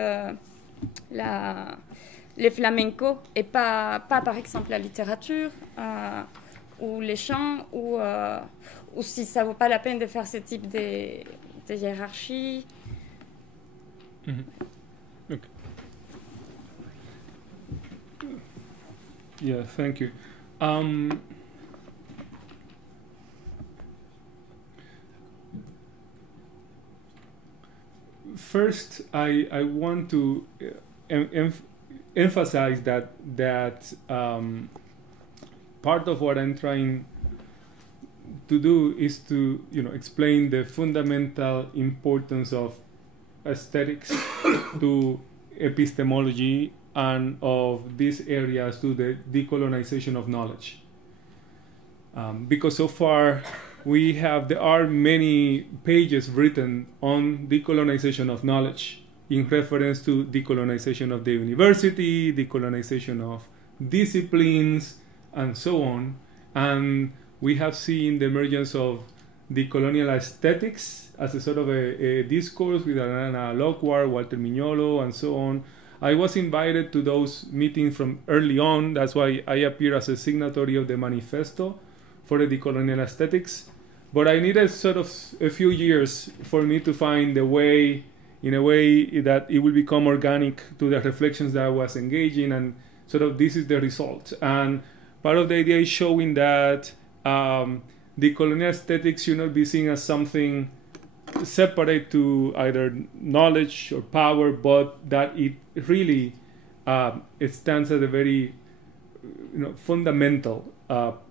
les flamencos et pas par exemple la littérature ou les chants, ou si ça ne vaut pas la peine de faire ce type de hiérarchie. Okay. Yeah, thank you. First, I want to emphasize that part of what I'm trying to do is to explain the fundamental importance of aesthetics to epistemology and of these areas to the decolonization of knowledge. Because so far there are many pages written on decolonization of knowledge in reference to decolonization of the university, decolonization of disciplines, and so on. And we have seen the emergence of decolonial aesthetics as a sort of a discourse with Ana Lockwar, Walter Mignolo, and so on. I was invited to those meetings from early on. That's why I appear as a signatory of the manifesto for the decolonial aesthetics. But I needed sort of a few years for me to find the way, in a way that it will become organic to the reflections that I was engaging, and sort of this is the result. And part of the idea is showing that decolonial aesthetics should not be seen as something separate to either knowledge or power, but that it really it stands at a very fundamental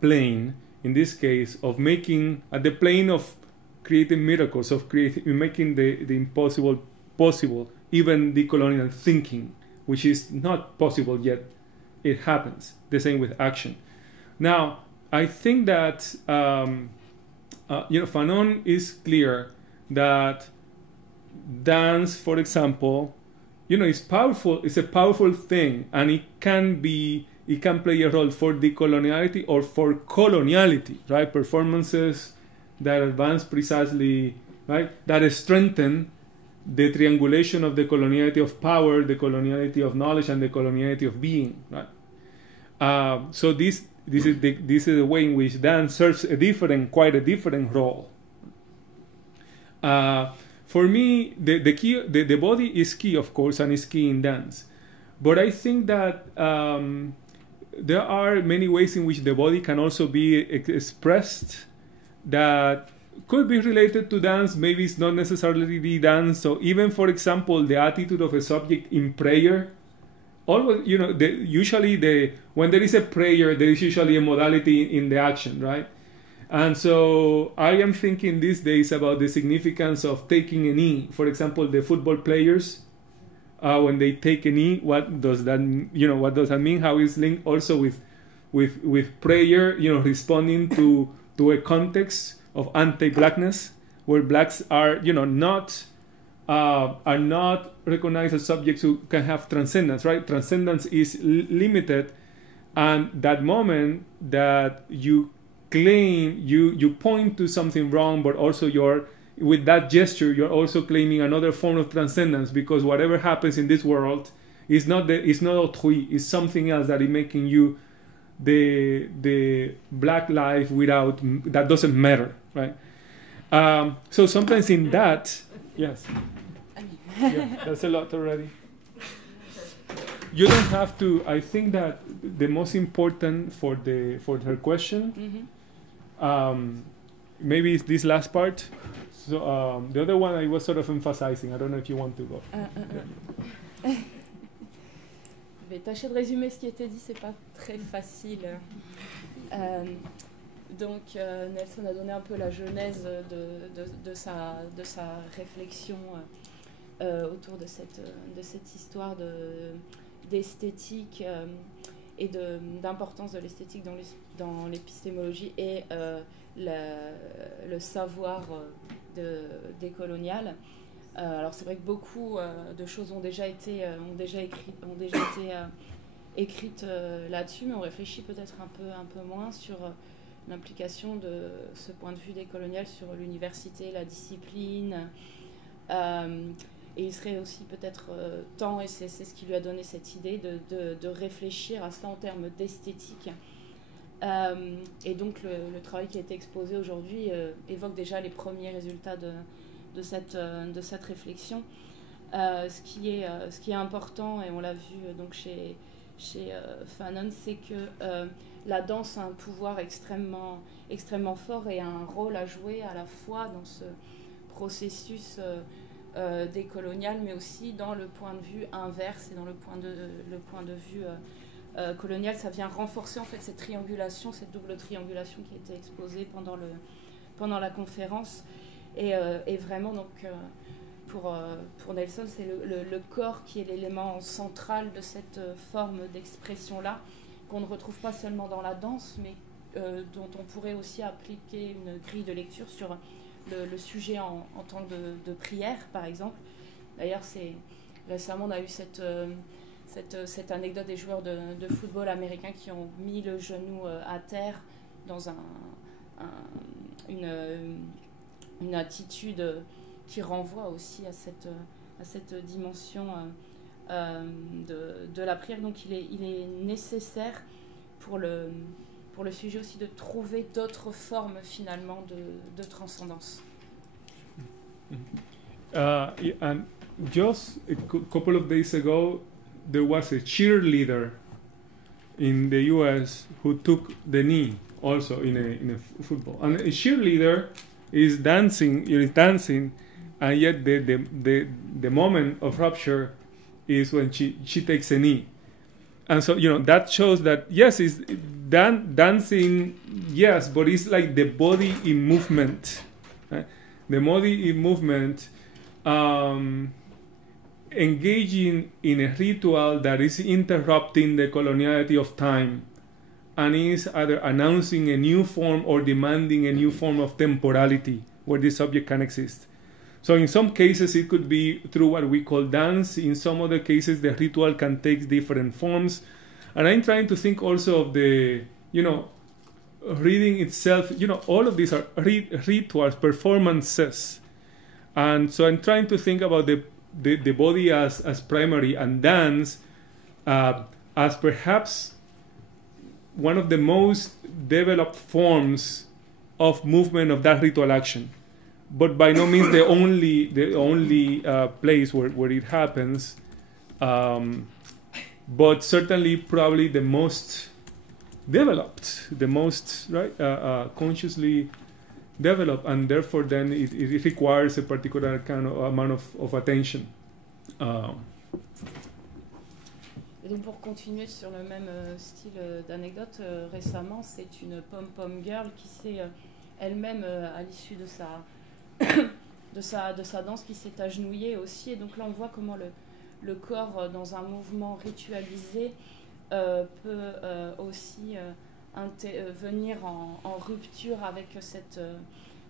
plane in this case, of making at the plane of creating miracles, of making the impossible possible, even decolonial thinking, which is not possible yet. It happens. The same with action. Now, I think that Fanon is clear that dance, for example, is powerful. It's a powerful thing, and it can play a role for decoloniality or for coloniality, right? Performances that advance precisely, right? That strengthen the triangulation of the coloniality of power, the coloniality of knowledge, and the coloniality of being, right? So this is the way in which dance serves quite a different role. For me, the body is key, of course, and is key in dance. But I think that there are many ways in which the body can also be expressed that could be related to dance. Maybe it's not necessarily dance. So even, for example, the attitude of a subject in prayer. Always, usually when there is a prayer, there is usually a modality in the action, right? And so I am thinking these days about the significance of taking a knee. For example, the football players, when they take a knee, what does that mean? How is linked also with prayer? Responding to a context of anti-blackness, where blacks are not recognized as subjects who can have transcendence, right? Transcendence is limited, and that moment that you claim, you point to something wrong, but also with that gesture, you're also claiming another form of transcendence, because whatever happens in this world is not autrui, it's something else that is making you the black life that doesn't matter, right? So sometimes in that, yes, that's a lot already. You don't have to. I think that the most important for her question, maybe it's this last part. So the other one I was sort of emphasizing. I don't know if you want to go. Je vais tâcher de résumer ce qui a été dit, c'est pas très facile. Donc Nelson a donné un peu la genèse de sa réflexion autour de cette histoire d'esthétique et d'importance de l'esthétique dans l'épistémologie et le savoir décolonial. Alors c'est vrai que beaucoup de choses ont déjà été écrites là-dessus, mais on réfléchit peut-être un peu moins sur l'implication de ce point de vue décolonial sur l'université, la discipline. Et il serait aussi peut-être temps, et c'est ce qui lui a donné cette idée, de réfléchir à cela en termes d'esthétique. Et donc le travail qui a été exposé aujourd'hui évoque déjà les premiers résultats de cette réflexion. Ce qui est important, et on l'a vu donc chez Fanon, c'est que la danse a un pouvoir extrêmement fort et a un rôle à jouer à la fois dans ce processus décolonial, mais aussi dans le point de vue inverse et dans le point de vue colonial. Ça vient renforcer en fait cette triangulation, cette double triangulation qui a été exposée pendant la conférence. Et vraiment, donc, pour Nelson, c'est le corps qui est l'élément central de cette forme d'expression-là, qu'on ne retrouve pas seulement dans la danse, mais dont on pourrait aussi appliquer une grille de lecture sur le sujet en tant que de prière, par exemple. D'ailleurs, récemment, on a eu cette anecdote des joueurs de football américains qui ont mis le genou à terre dans une attitude qui renvoie aussi à cette dimension de la prière. Donc il est nécessaire pour le sujet aussi de trouver d'autres formes finalement de transcendance. And just a couple of days ago, there was a cheerleader in the US who took the knee also in a football. And a cheerleader is dancing, and yet the moment of rupture is when she takes a knee. And so, you know, that shows that, yes, it's dancing, yes, but it's like the body in movement. Right? The body in movement, engaging in a ritual that is interrupting the coloniality of time and is either announcing a new form or demanding a new form of temporality where the subject can exist. So in some cases, it could be through what we call dance. In some other cases, the ritual can take different forms. And I'm trying to think also of the, you know, reading itself. You know, all of these are rituals, performances. And so I'm trying to think about the body as primary and dance as perhaps one of the most developed forms of movement of that ritual action, but by no means the only place where it happens, but certainly probably the most developed, the most consciously developed, and therefore then it requires a particular kind of amount of attention. Et donc pour continuer sur le même style d'anecdote, récemment c'est une pom-pom girl qui s'est elle-même à l'issue de sa danse qui s'est agenouillée aussi, et donc là on voit comment le corps dans un mouvement ritualisé peut aussi venir en rupture avec cette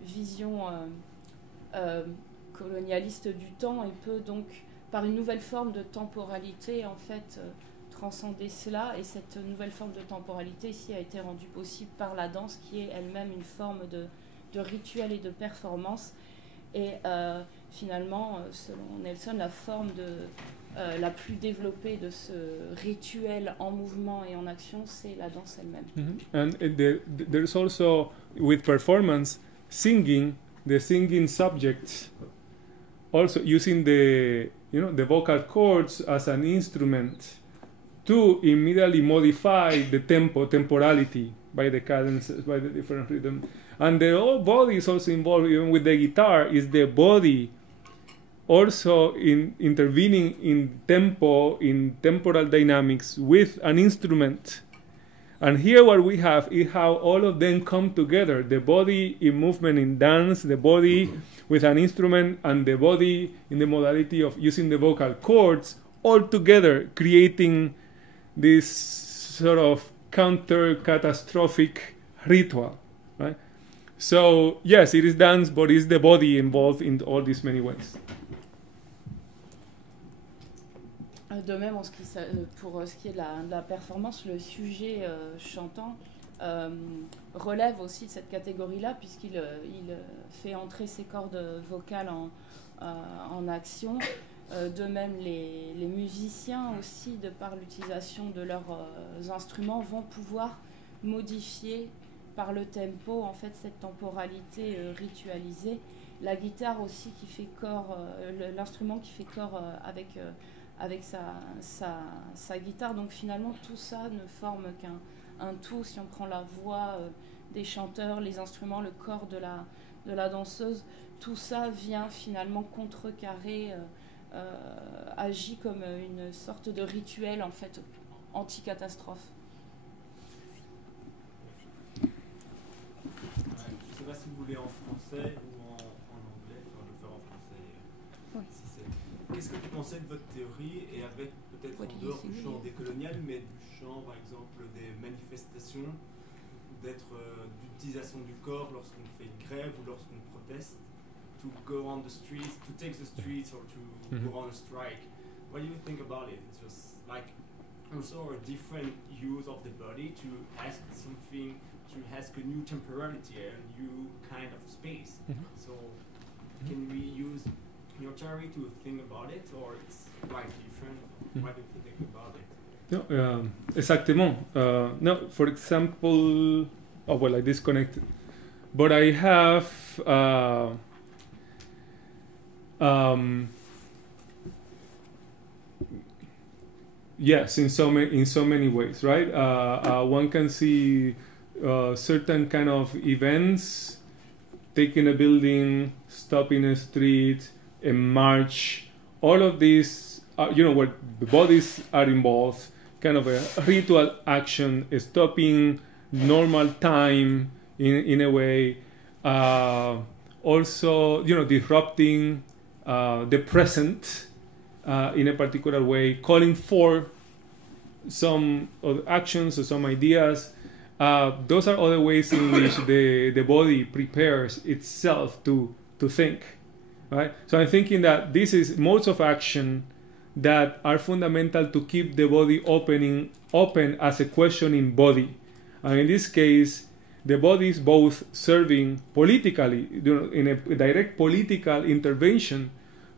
vision colonialiste du temps, et peut donc par une nouvelle forme de temporalité en fait transcender cela. Et cette nouvelle forme de temporalité ici a été rendue possible par la danse, qui est elle-même une forme de rituel et de performance. Et finalement, selon Nelson, la forme la plus développée de ce rituel en mouvement et en action, c'est la danse elle-même. Mm-hmm. And there's also, with performance, singing, the singing subject, also using the vocal cords as an instrument to immediately modify the temporality by the cadences, by the different rhythm. And the whole body is also involved, even with the guitar, is the body also intervening in tempo, in temporal dynamics with an instrument. And here what we have is how all of them come together, the body in movement in dance, the body with an instrument, and the body in the modality of using the vocal cords, all together creating this sort of counter-catastrophic ritual, right? So yes, it is dance, but it's the body involved in all these many ways. De même, pour ce qui est de la performance, le sujet chantant relève aussi de cette catégorie-là, puisqu'il fait entrer ses cordes vocales en action. De même, les musiciens aussi, de par l'utilisation de leurs instruments, vont pouvoir modifier par le tempo en fait cette temporalité ritualisée. La guitare aussi qui fait corps, l'instrument qui fait corps avec sa guitare. Donc finalement tout ça ne forme qu'un tout. Si on prend la voix des chanteurs, les instruments, le corps de la danseuse, tout ça vient finalement contrecarrer, agit comme une sorte de rituel en fait anti-catastrophe. Je ne sais pas si vous voulez en français ou en anglais, enfin je vais faire en français. Oui. Qu'est-ce que vous pensez de votre théorie, et avec peut-être en dehors du champ décolonial, mais du champ par exemple des manifestations, d'utilisation du corps lorsqu'on fait une grève ou lorsqu'on proteste, to go on the streets, to take the streets, or to go on a strike. What do you think about it? It's just like also a different use of the body to ask something, to ask a new temporality, a new kind of space. So can we use your theory to think about it, or it's quite different? What do you think about it? No, exactement. No, for example, oh well, I disconnected. But I have yes, in so many ways, right? One can see certain kind of events, taking a building, stopping a street, a march. All of these, where the bodies are involved, kind of a ritual action, stopping normal time in a way. Also, disrupting the present in a particular way, calling for some actions or some ideas. Those are other ways in which the body prepares itself to think, right? So I'm thinking that this is modes of action that are fundamental to keep the body open as a questioning body. And in this case, the body is both serving politically, in a direct political intervention,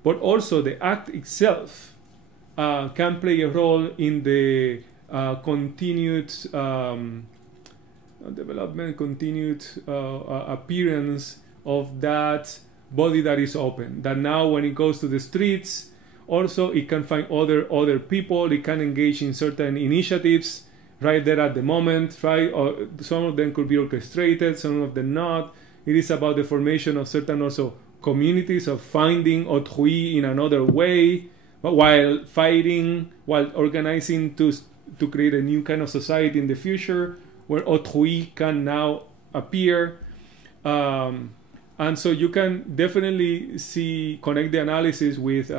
but also the act itself can play a role in the continued development, continued appearance of that body that is open. That now when it goes to the streets, also it can find other people, it can engage in certain initiatives right there at the moment, right? Or some of them could be orchestrated, some of them not. It is about the formation of certain also communities, of finding autrui in another way, while fighting, while organizing to create a new kind of society in the future where autrui can now appear. And so you can definitely connect the analysis with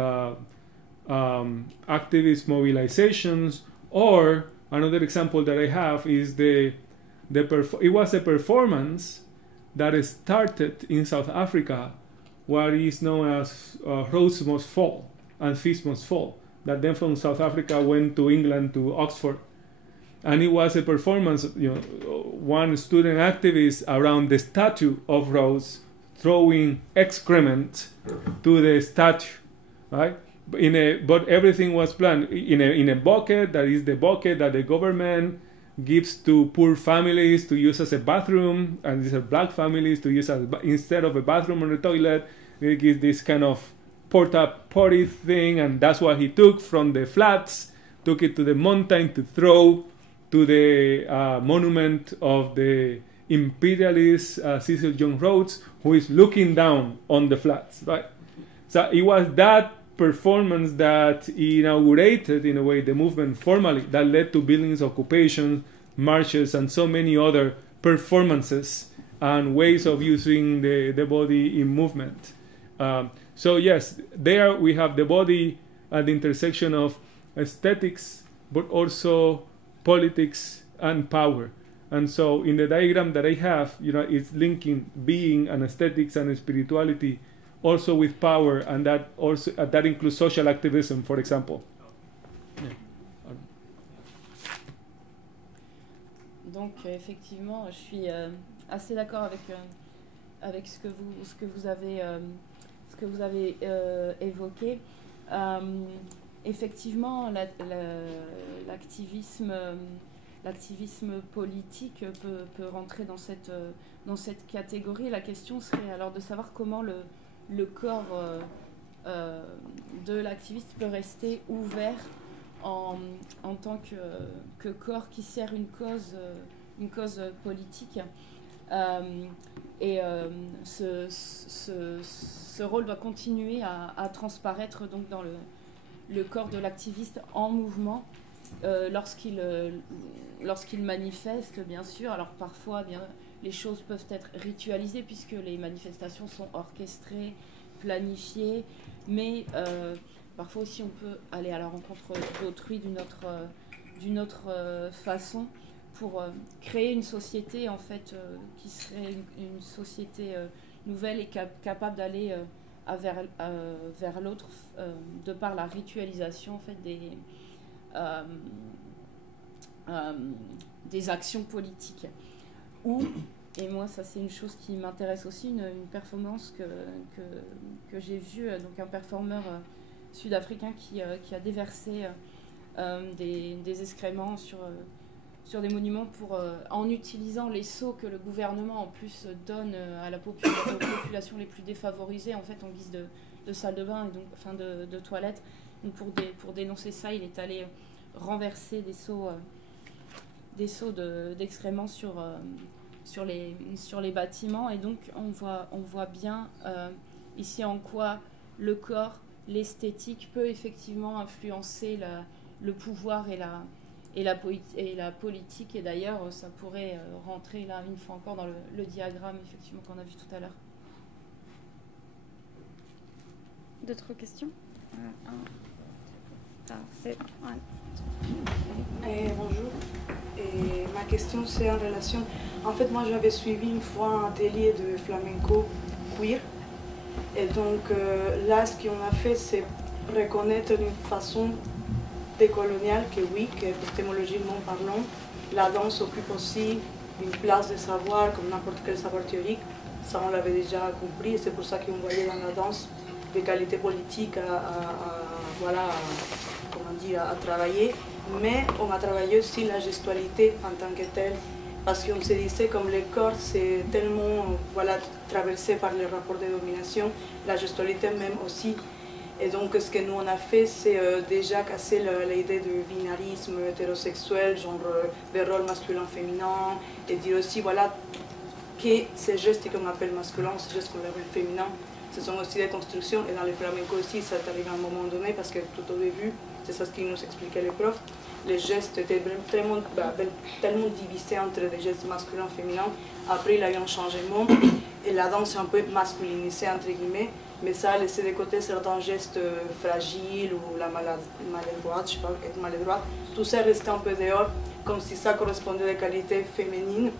activist mobilizations. Or another example that I have is it was a performance that started in South Africa, what is known as Rose Must Fall and Fish Must Fall, that then from South Africa went to England, to Oxford. And it was a performance, one student activist around the statue of Rose throwing excrement to the statue, right? But everything was planned in a bucket, that is the bucket that the government gives to poor families to use as a bathroom, and these are black families to use instead of a bathroom or a toilet. It gives this kind of porta potty thing, and that's what he took from the flats, took it to the mountain to throw to the monument of the imperialist Cecil John Rhodes, who is looking down on the flats, right? So it was that performance that inaugurated, in a way, the movement formally, that led to buildings, occupations, marches, and so many other performances and ways of using the body in movement. So yes, there we have the body at the intersection of aesthetics, but also politics and power. And so in the diagram that I have, it's linking being and aesthetics and spirituality also with power, and that also that includes social activism, for example. Yeah. Donc effectivement, je suis assez d'accord avec ce que vous avez évoqué. Effectivement, l'activisme politique peut rentrer dans cette catégorie. La question serait alors de savoir comment le corps de l'activiste peut rester ouvert en tant que corps qui sert une cause politique. Ce rôle doit continuer à transparaître donc dans le corps de l'activiste en mouvement lorsqu'il manifeste, bien sûr. Alors parfois, les choses peuvent être ritualisées puisque les manifestations sont orchestrées, planifiées, mais parfois aussi on peut aller à la rencontre d'autrui d'une autre façon pour créer une société en fait qui serait une société nouvelle et capable d'aller vers l'autre de par la ritualisation en fait des actions politiques. Et moi ça c'est une chose qui m'intéresse aussi, une performance que j'ai vue, donc un performeur sud-africain qui a déversé des excréments sur des monuments en utilisant les seaux que le gouvernement en plus donne aux populations les plus défavorisées en fait en guise de salle de bain et donc enfin de toilettes. Donc pour dénoncer ça, il est allé renverser des seaux d'excréments sur les bâtiments, et donc on voit bien ici en quoi le corps, l'esthétique peut effectivement influencer le pouvoir et et la politique. Et d'ailleurs, ça pourrait rentrer là une fois encore dans le diagramme effectivement qu'on a vu tout à l'heure. D'autres questions? Bonjour. Et ma question, c'est en relation... En fait, moi, j'avais suivi une fois un atelier de flamenco queer. Et donc, là, ce qu'on a fait, c'est reconnaître d'une façon décoloniale que oui, que épistémologiquement parlant, la danse occupe aussi une place de savoir, comme n'importe quel savoir théorique. Ça, on l'avait déjà compris, et c'est pour ça qu'on voyait dans la danse des qualités politiques à travailler, mais on a travaillé aussi la gestualité en tant que telle, parce qu'on se disait comme le corps c'est tellement traversé par les rapports de domination, la gestualité même aussi. Et donc ce que nous on a fait, c'est déjà casser l'idée de binarisme hétérosexuel, genre des rôles masculin-féminin, et dire aussi que ces gestes qu'on appelle masculins, ces gestes qu'on appelle féminins, ce sont aussi des constructions, et dans le flamenco aussi, ça est arrivé à un moment donné, parce que tout au début, c'est ça ce qu'ils nous expliquaient les profs, les gestes étaient tellement divisés entre des gestes masculins et féminins. Après, il y a eu un changement, et la danse est un peu masculinisée, entre guillemets, mais ça a laissé de côté certains gestes fragiles, ou la maladroite, je sais pas, être maladroite, tout ça restait un peu dehors, comme si ça correspondait à des qualités féminines.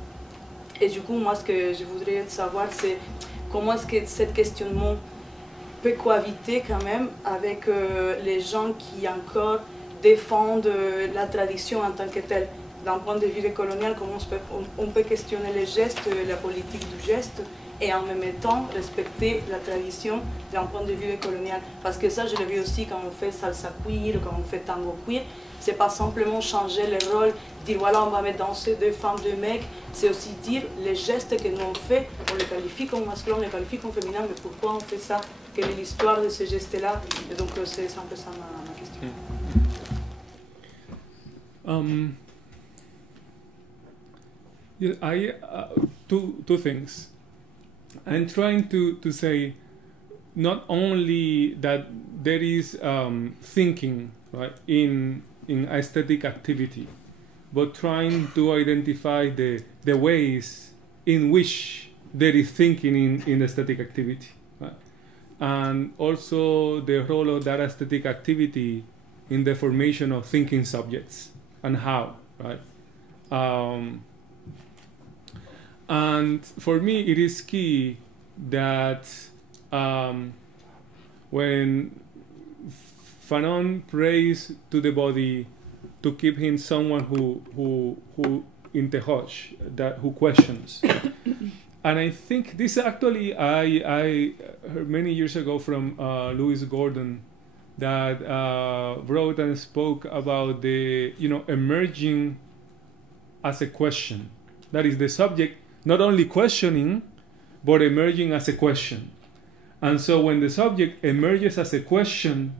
Et du coup, moi, ce que je voudrais savoir, c'est comment est-ce que ce questionnement peut cohabiter quand même avec les gens qui encore défendent la tradition en tant que telle. D'un point de vue décolonial, comment on peut questionner les gestes, la politique du geste, et en même temps respecter la tradition d'un point de vue décolonial. Parce que ça, je l'ai vu aussi quand on fait salsa queer, quand on fait tango queer, c'est pas simplement changer les rôles, dire voilà, on va mettre danser deux femmes, deux mecs, c'est aussi dire les gestes que nous on fait, on les qualifie comme masculin, on les qualifie comme féminin, mais pourquoi on fait ça? Quelle est l'histoire de ces gestes-là? Et donc c'est un peu ça ma question. Yeah, two things. I'm trying to say not only that there is thinking, right, in aesthetic activity, but trying to identify the ways in which there is thinking in aesthetic activity, right? And also the role of that aesthetic activity in the formation of thinking subjects and how, right? And for me, it is key that when Fanon prays to the body to keep him someone who interroge, that who questions. And I think this actually I heard many years ago from Louis Gordon, that wrote and spoke about the emerging as a question. That is the subject not only questioning, but emerging as a question. And so when the subject emerges as a question,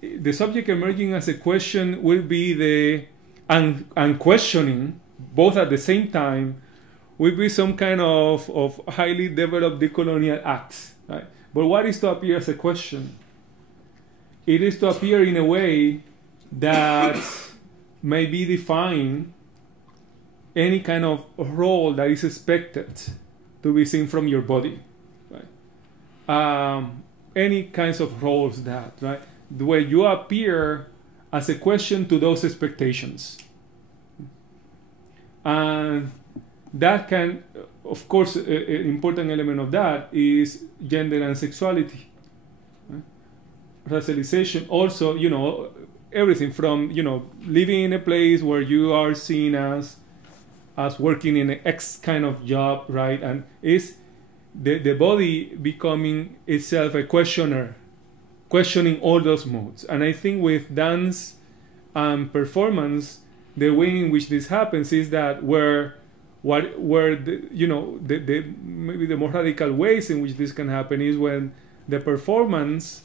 the subject emerging as a question will be the unquestioning, both at the same time, will be some kind of highly developed decolonial act. Right? But what is to appear as a question? It is to appear in a way that may be defined any kind of role that is expected to be seen from your body, right? Any kinds of roles that, right? The way you appear as a question to those expectations. And that can, of course, an important element of that is gender and sexuality. Right? Racialization also, everything from, living in a place where you are seen as working in an X kind of job, right? And is the body becoming itself a questioner, questioning all those modes. And I think with dance and performance, the way in which this happens is that where the maybe the more radical ways in which this can happen is when the performance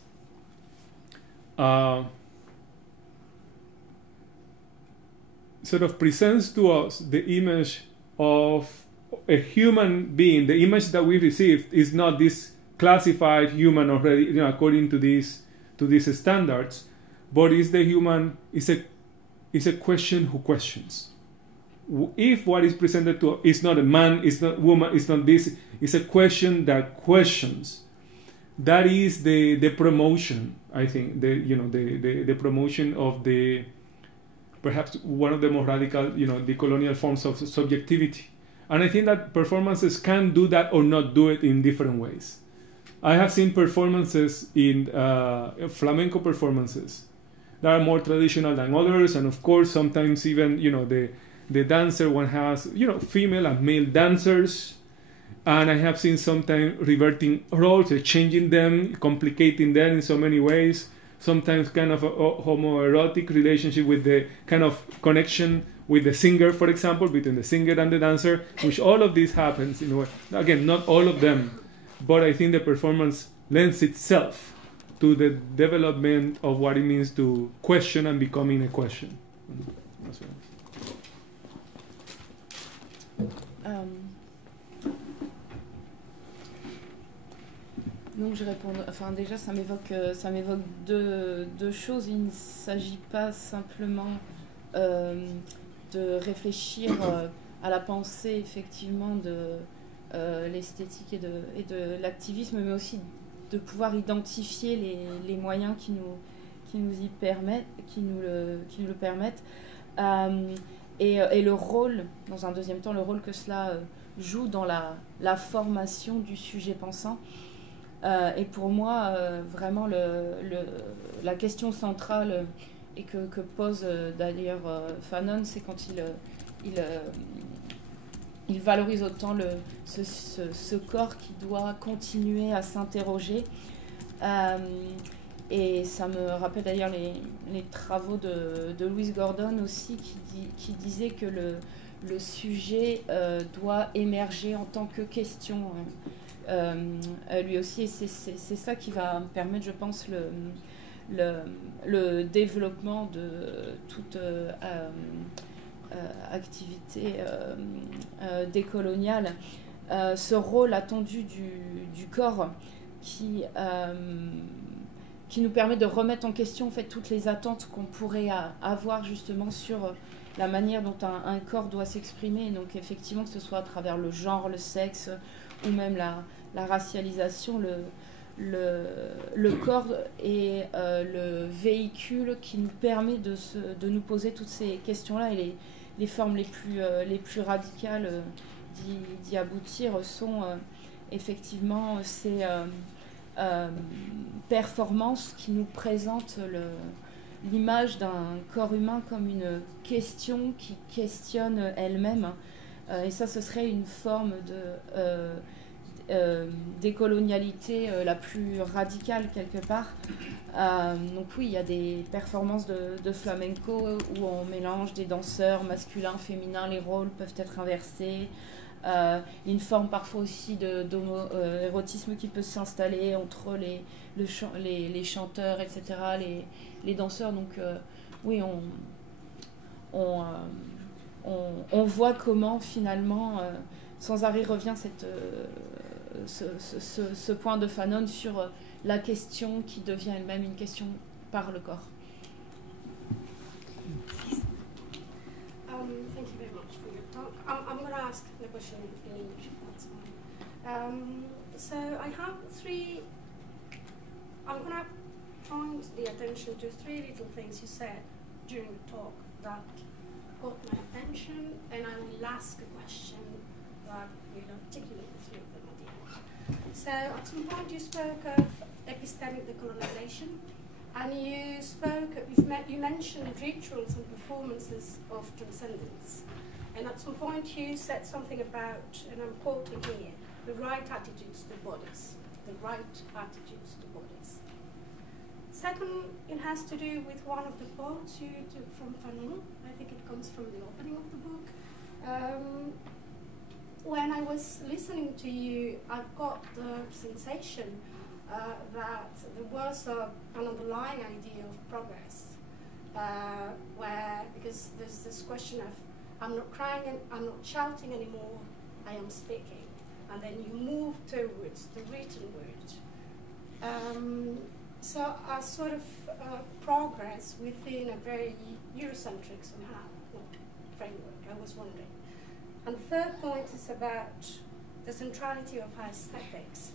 sort of presents to us the image of a human being. The image that we received is not this classified human already, according to these standards, but is the human, is a is a question who questions. If what is presented to is not a man, it's not woman, it's not this, it's a question that questions. That is the promotion, I think, the promotion of the, perhaps one of the more radical, decolonial forms of subjectivity. And I think that performances can do that or not do it in different ways. I have seen performances in flamenco performances that are more traditional than others, and of course sometimes even the dancer one has female and male dancers, and I have seen sometimes reverting roles, changing them, complicating them in so many ways. Sometimes kind of a homoerotic relationship with the kind of connection with the singer, for example, between the singer and the dancer, which all of this happens in a way. Again, not all of them, but I think the performance lends itself to the development of what it means to question and becoming a question. Donc je réponds, enfin déjà ça m'évoque deux choses. Il ne s'agit pas simplement de réfléchir à la pensée effectivement de l'esthétique et de l'activisme, mais aussi de pouvoir identifier les moyens qui nous y permettent, qui nous le permettent, et le rôle, dans un deuxième temps, le rôle que cela joue dans la formation du sujet pensant. Et pour moi, vraiment, la question centrale, et que pose d'ailleurs Fanon, c'est quand il valorise autant ce corps qui doit continuer à s'interroger. Et ça me rappelle d'ailleurs les travaux de Louise Gordon aussi, qui disait que le sujet doit émerger en tant que question. Lui aussi, et c'est ça qui va permettre, je pense, le développement de toute activité décoloniale. Ce rôle attendu du corps qui nous permet de remettre en question en fait toutes les attentes qu'on pourrait avoir justement sur la manière dont un corps doit s'exprimer. Donc effectivement, que ce soit à travers le genre, le sexe, ou même la racialisation, le corps est le véhicule qui nous permet de nous poser toutes ces questions-là, et les formes les plus radicales d'y aboutir sont effectivement ces performances qui nous présentent l'image d'un corps humain comme une question qui questionne elle-même. Et ça, ce serait une forme de décolonialité la plus radicale quelque part. Donc oui, il y a des performances de flamenco où on mélange des danseurs masculins, féminins, les rôles peuvent être inversés. Une forme parfois aussi d'homo-érotisme qui peut s'installer entre les chanteurs, etc., les danseurs. Donc oui, on voit comment finalement, sans arrêt revient ce point de Fanon sur la question qui devient elle-même une question par le corps. Thank you very much for your talk. I'm going to ask the question in English, if that's fine. So I have I'm going to point the attention to three little things you said during the talk that caught my attention, and I will ask a question that will articulate a few of them at the end. So at some point you spoke of epistemic decolonization, and you mentioned rituals and performances of transcendence. And at some point you said something about, and I'm quoting here, the right attitudes to bodies. The right attitudes to bodies. Second, it has to do with one of the quotes you took from Fanon. I think it comes from the opening of the book. When I was listening to you, I've got the sensation that there was an underlying idea of progress, because there's this question of, I'm not crying and I'm not shouting anymore, I am speaking. And then you move towards the written word. So a sort of progress within a very Eurocentric somehow framework, I was wondering. And the third point is about the centrality of aesthetics.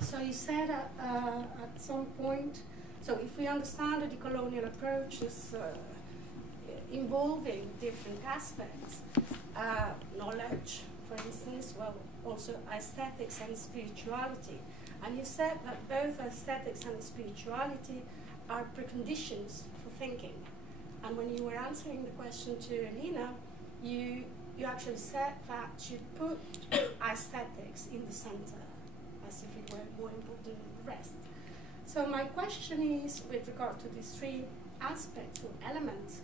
So you said at some point, so if we understand the decolonial approach as involving different aspects, knowledge, for instance, well, also aesthetics and spirituality. And you said that both aesthetics and spirituality are preconditions for thinking. And when you were answering the question to Lina, you actually said that you put aesthetics in the center, as if it were more important than the rest. So my question is, with regard to these three aspects or elements,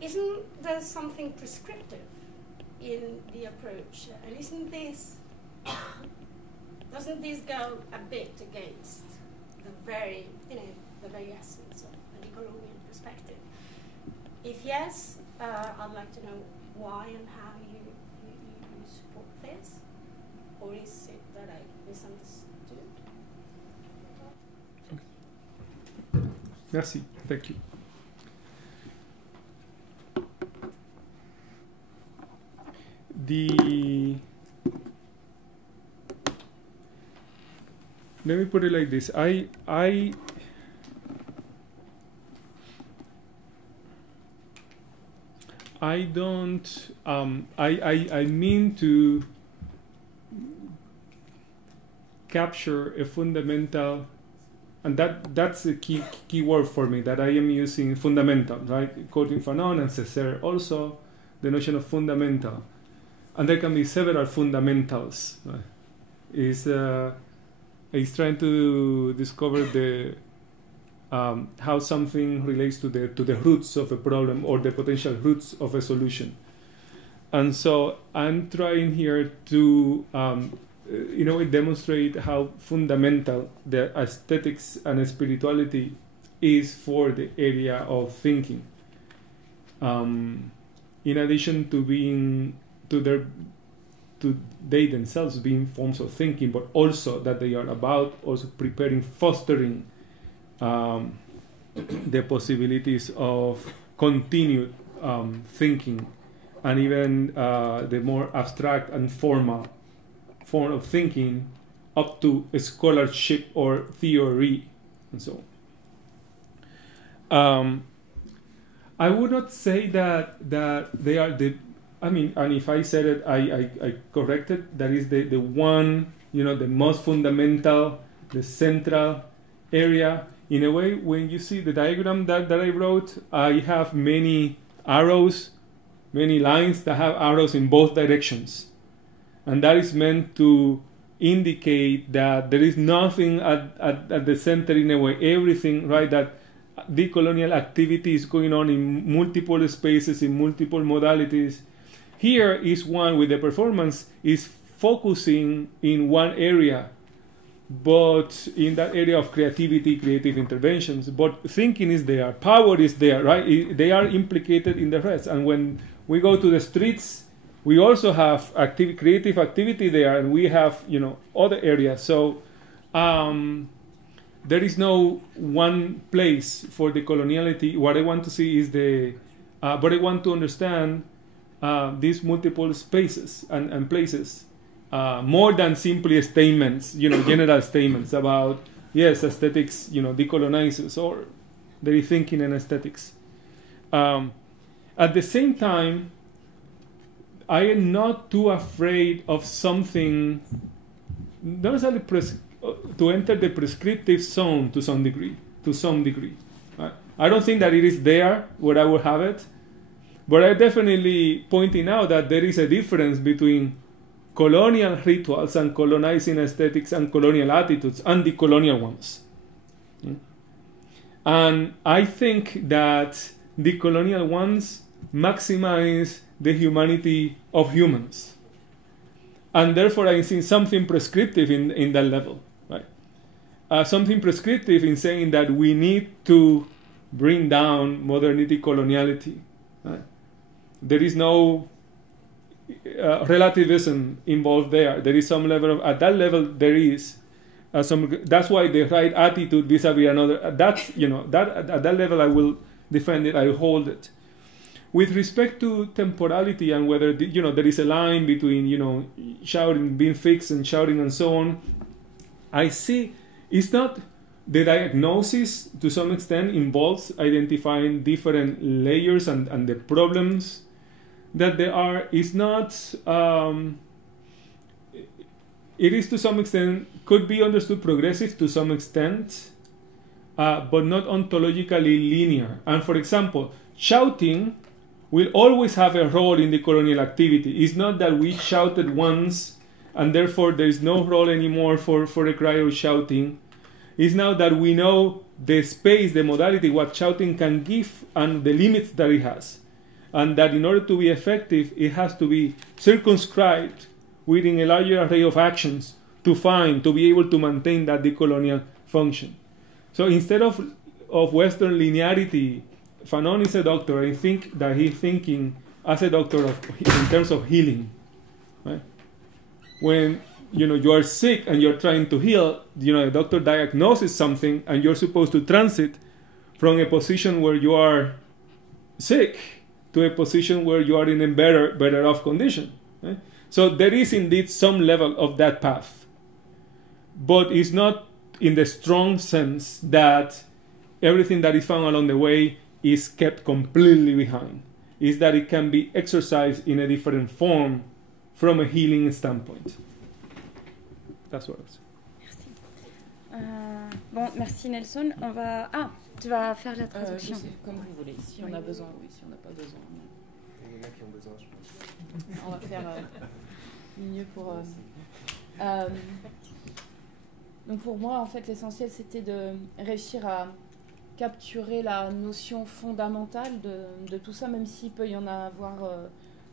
isn't there something prescriptive in the approach? And isn't this, doesn't this go a bit against the very, the very essence of the decolonial perspective? If yes, I'd like to know why and how you support this, or is it that I misunderstood? Okay. Merci, thank you. Let me put it like this. I don't. I mean to capture a fundamental, and that's a key word for me that I am using, fundamental, right? Quoting Fanon and Césaire also, the notion of fundamental, and there can be several fundamentals. Right? Is trying to discover the how something relates to the roots of a problem or the potential roots of a solution. And so I'm trying here to demonstrate how fundamental the aesthetics and spirituality is for the area of thinking. In addition to being they themselves being forms of thinking, but also that they are about also preparing, fostering the possibilities of continued thinking, and even the more abstract and formal form of thinking up to scholarship or theory, and so on. I would not say that they are the. I mean, and if I said it, I corrected. That is the one, the most fundamental, the central area. In a way, when you see the diagram that I wrote, I have many arrows, many lines that have arrows in both directions. And that is meant to indicate that there is nothing at the center in a way. Everything, right, that decolonial activity is going on in multiple spaces, in multiple modalities. Here is one with the performance is focusing in one area, but in that area of creativity, creative interventions. But thinking is there, power is there, right? They are implicated in the rest. And when we go to the streets, we also have creative activity there, and we have, other areas. So there is no one place for the coloniality. What I want to see is but I want to understand these multiple spaces and places, more than simply statements, general statements about, yes, aesthetics, decolonizes, or there is thinking and aesthetics. At the same time, I am not too afraid of something, not necessarily to enter the prescriptive zone to some degree. Right? I don't think that it is there where I will have it. But I'm definitely pointing out that there is a difference between colonial rituals and colonizing aesthetics and colonial attitudes and the colonial ones. And I think that the colonial ones maximize the humanity of humans. And therefore I see something prescriptive in that level. Right? Something prescriptive in saying that we need to bring down modernity coloniality. Right? There is no relativism involved there. There is some level of, at that level there is, That's why the right attitude vis-a-vis another. That's that at that level I will defend it. I hold it. With respect to temporality and whether there is a line between shouting, being fixed, and shouting and so on, I see it's not the diagnosis to some extent involves identifying different layers and the problems that there are. It's not. It is to some extent could be understood progressive to some extent, but not ontologically linear. And for example, shouting will always have a role in the colonial activity. It's not that we shouted once and therefore there is no role anymore for a cry or shouting. It's now that we know the space, the modality, what shouting can give and the limits that it has. And that in order to be effective, it has to be circumscribed within a larger array of actions to be able to maintain that decolonial function. So instead of Western linearity, Fanon is a doctor. I think that he's thinking as a doctor in terms of healing. Right? When you are sick and you're trying to heal, the doctor diagnoses something, and you're supposed to transit from a position where you are sick to a position where you are in a better off condition. Right? So there is indeed some level of that path, but it's not in the strong sense that everything that is found along the way is kept completely behind. Is that it can be exercised in a different form from a healing standpoint. That's what I was. Merci. Bon, merci Nelson. On va... Ah, tu vas faire la traduction. Comme vous voulez. Si on a besoin, oui. Si on n'a pas besoin, non. Il y en a qui ont besoin, je pense. On va faire mieux pour... Donc pour moi, en fait, l'essentiel, c'était de réussir à capturer la notion fondamentale de tout ça, même s'il peut y en avoir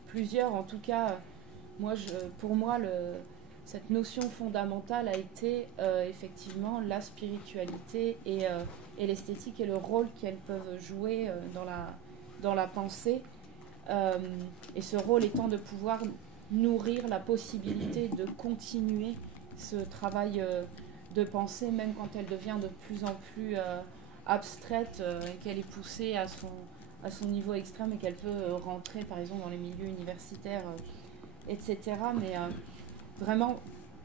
plusieurs. En tout cas, pour moi, cette notion fondamentale a été effectivement la spiritualité et l'esthétique et le rôle qu'elles peuvent jouer dans la pensée. Et ce rôle étant de pouvoir nourrir la possibilité de continuer ce travail de pensée, même quand elle devient de plus en plus abstraite et qu'elle est poussée à son niveau extrême et qu'elle peut rentrer par exemple dans les milieux universitaires, etc. Mais vraiment,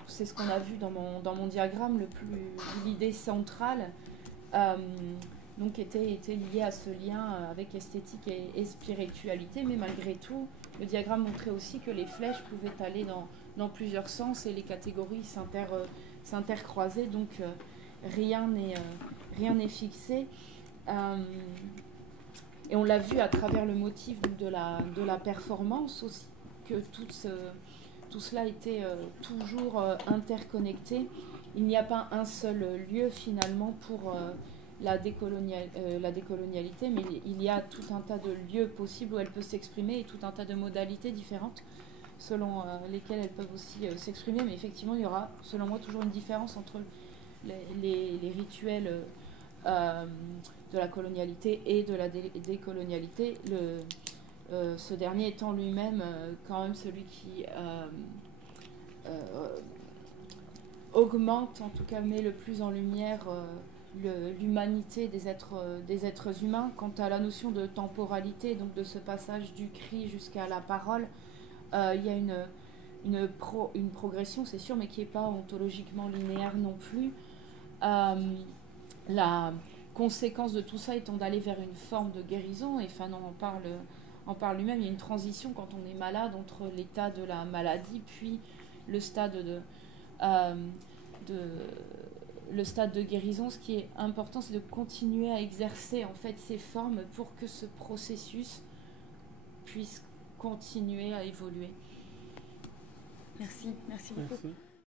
c'est ce qu'on a vu dans mon diagramme, l'idée centrale donc était liée à ce lien avec esthétique et spiritualité, mais malgré tout, le diagramme montrait aussi que les flèches pouvaient aller dans plusieurs sens et les catégories s'intercroisaient, donc rien n'est fixé. Et on l'a vu à travers le motif de la performance aussi, que tout cela était toujours interconnecté. Il n'y a pas un seul lieu finalement pour la décolonialité, mais il y a tout un tas de lieux possibles où elle peut s'exprimer et tout un tas de modalités différentes selon lesquelles elles peuvent aussi s'exprimer. Mais effectivement, il y aura, selon moi, toujours une différence entre les rituels de la colonialité et de la décolonialité. Ce dernier étant lui-même quand même celui qui augmente, en tout cas met le plus en lumière l'humanité des êtres humains. Quant à la notion de temporalité, donc de ce passage du cri jusqu'à la parole, il y a une progression, c'est sûr, mais qui n'est pas ontologiquement linéaire non plus. La conséquence de tout ça étant d'aller vers une forme de guérison, et Fanon en parle lui-même. Il y a une transition quand on est malade entre l'état de la maladie puis le stade de guérison. Ce qui est important, c'est de continuer à exercer en fait ces formes pour que ce processus puisse continuer à évoluer. Merci beaucoup. Merci.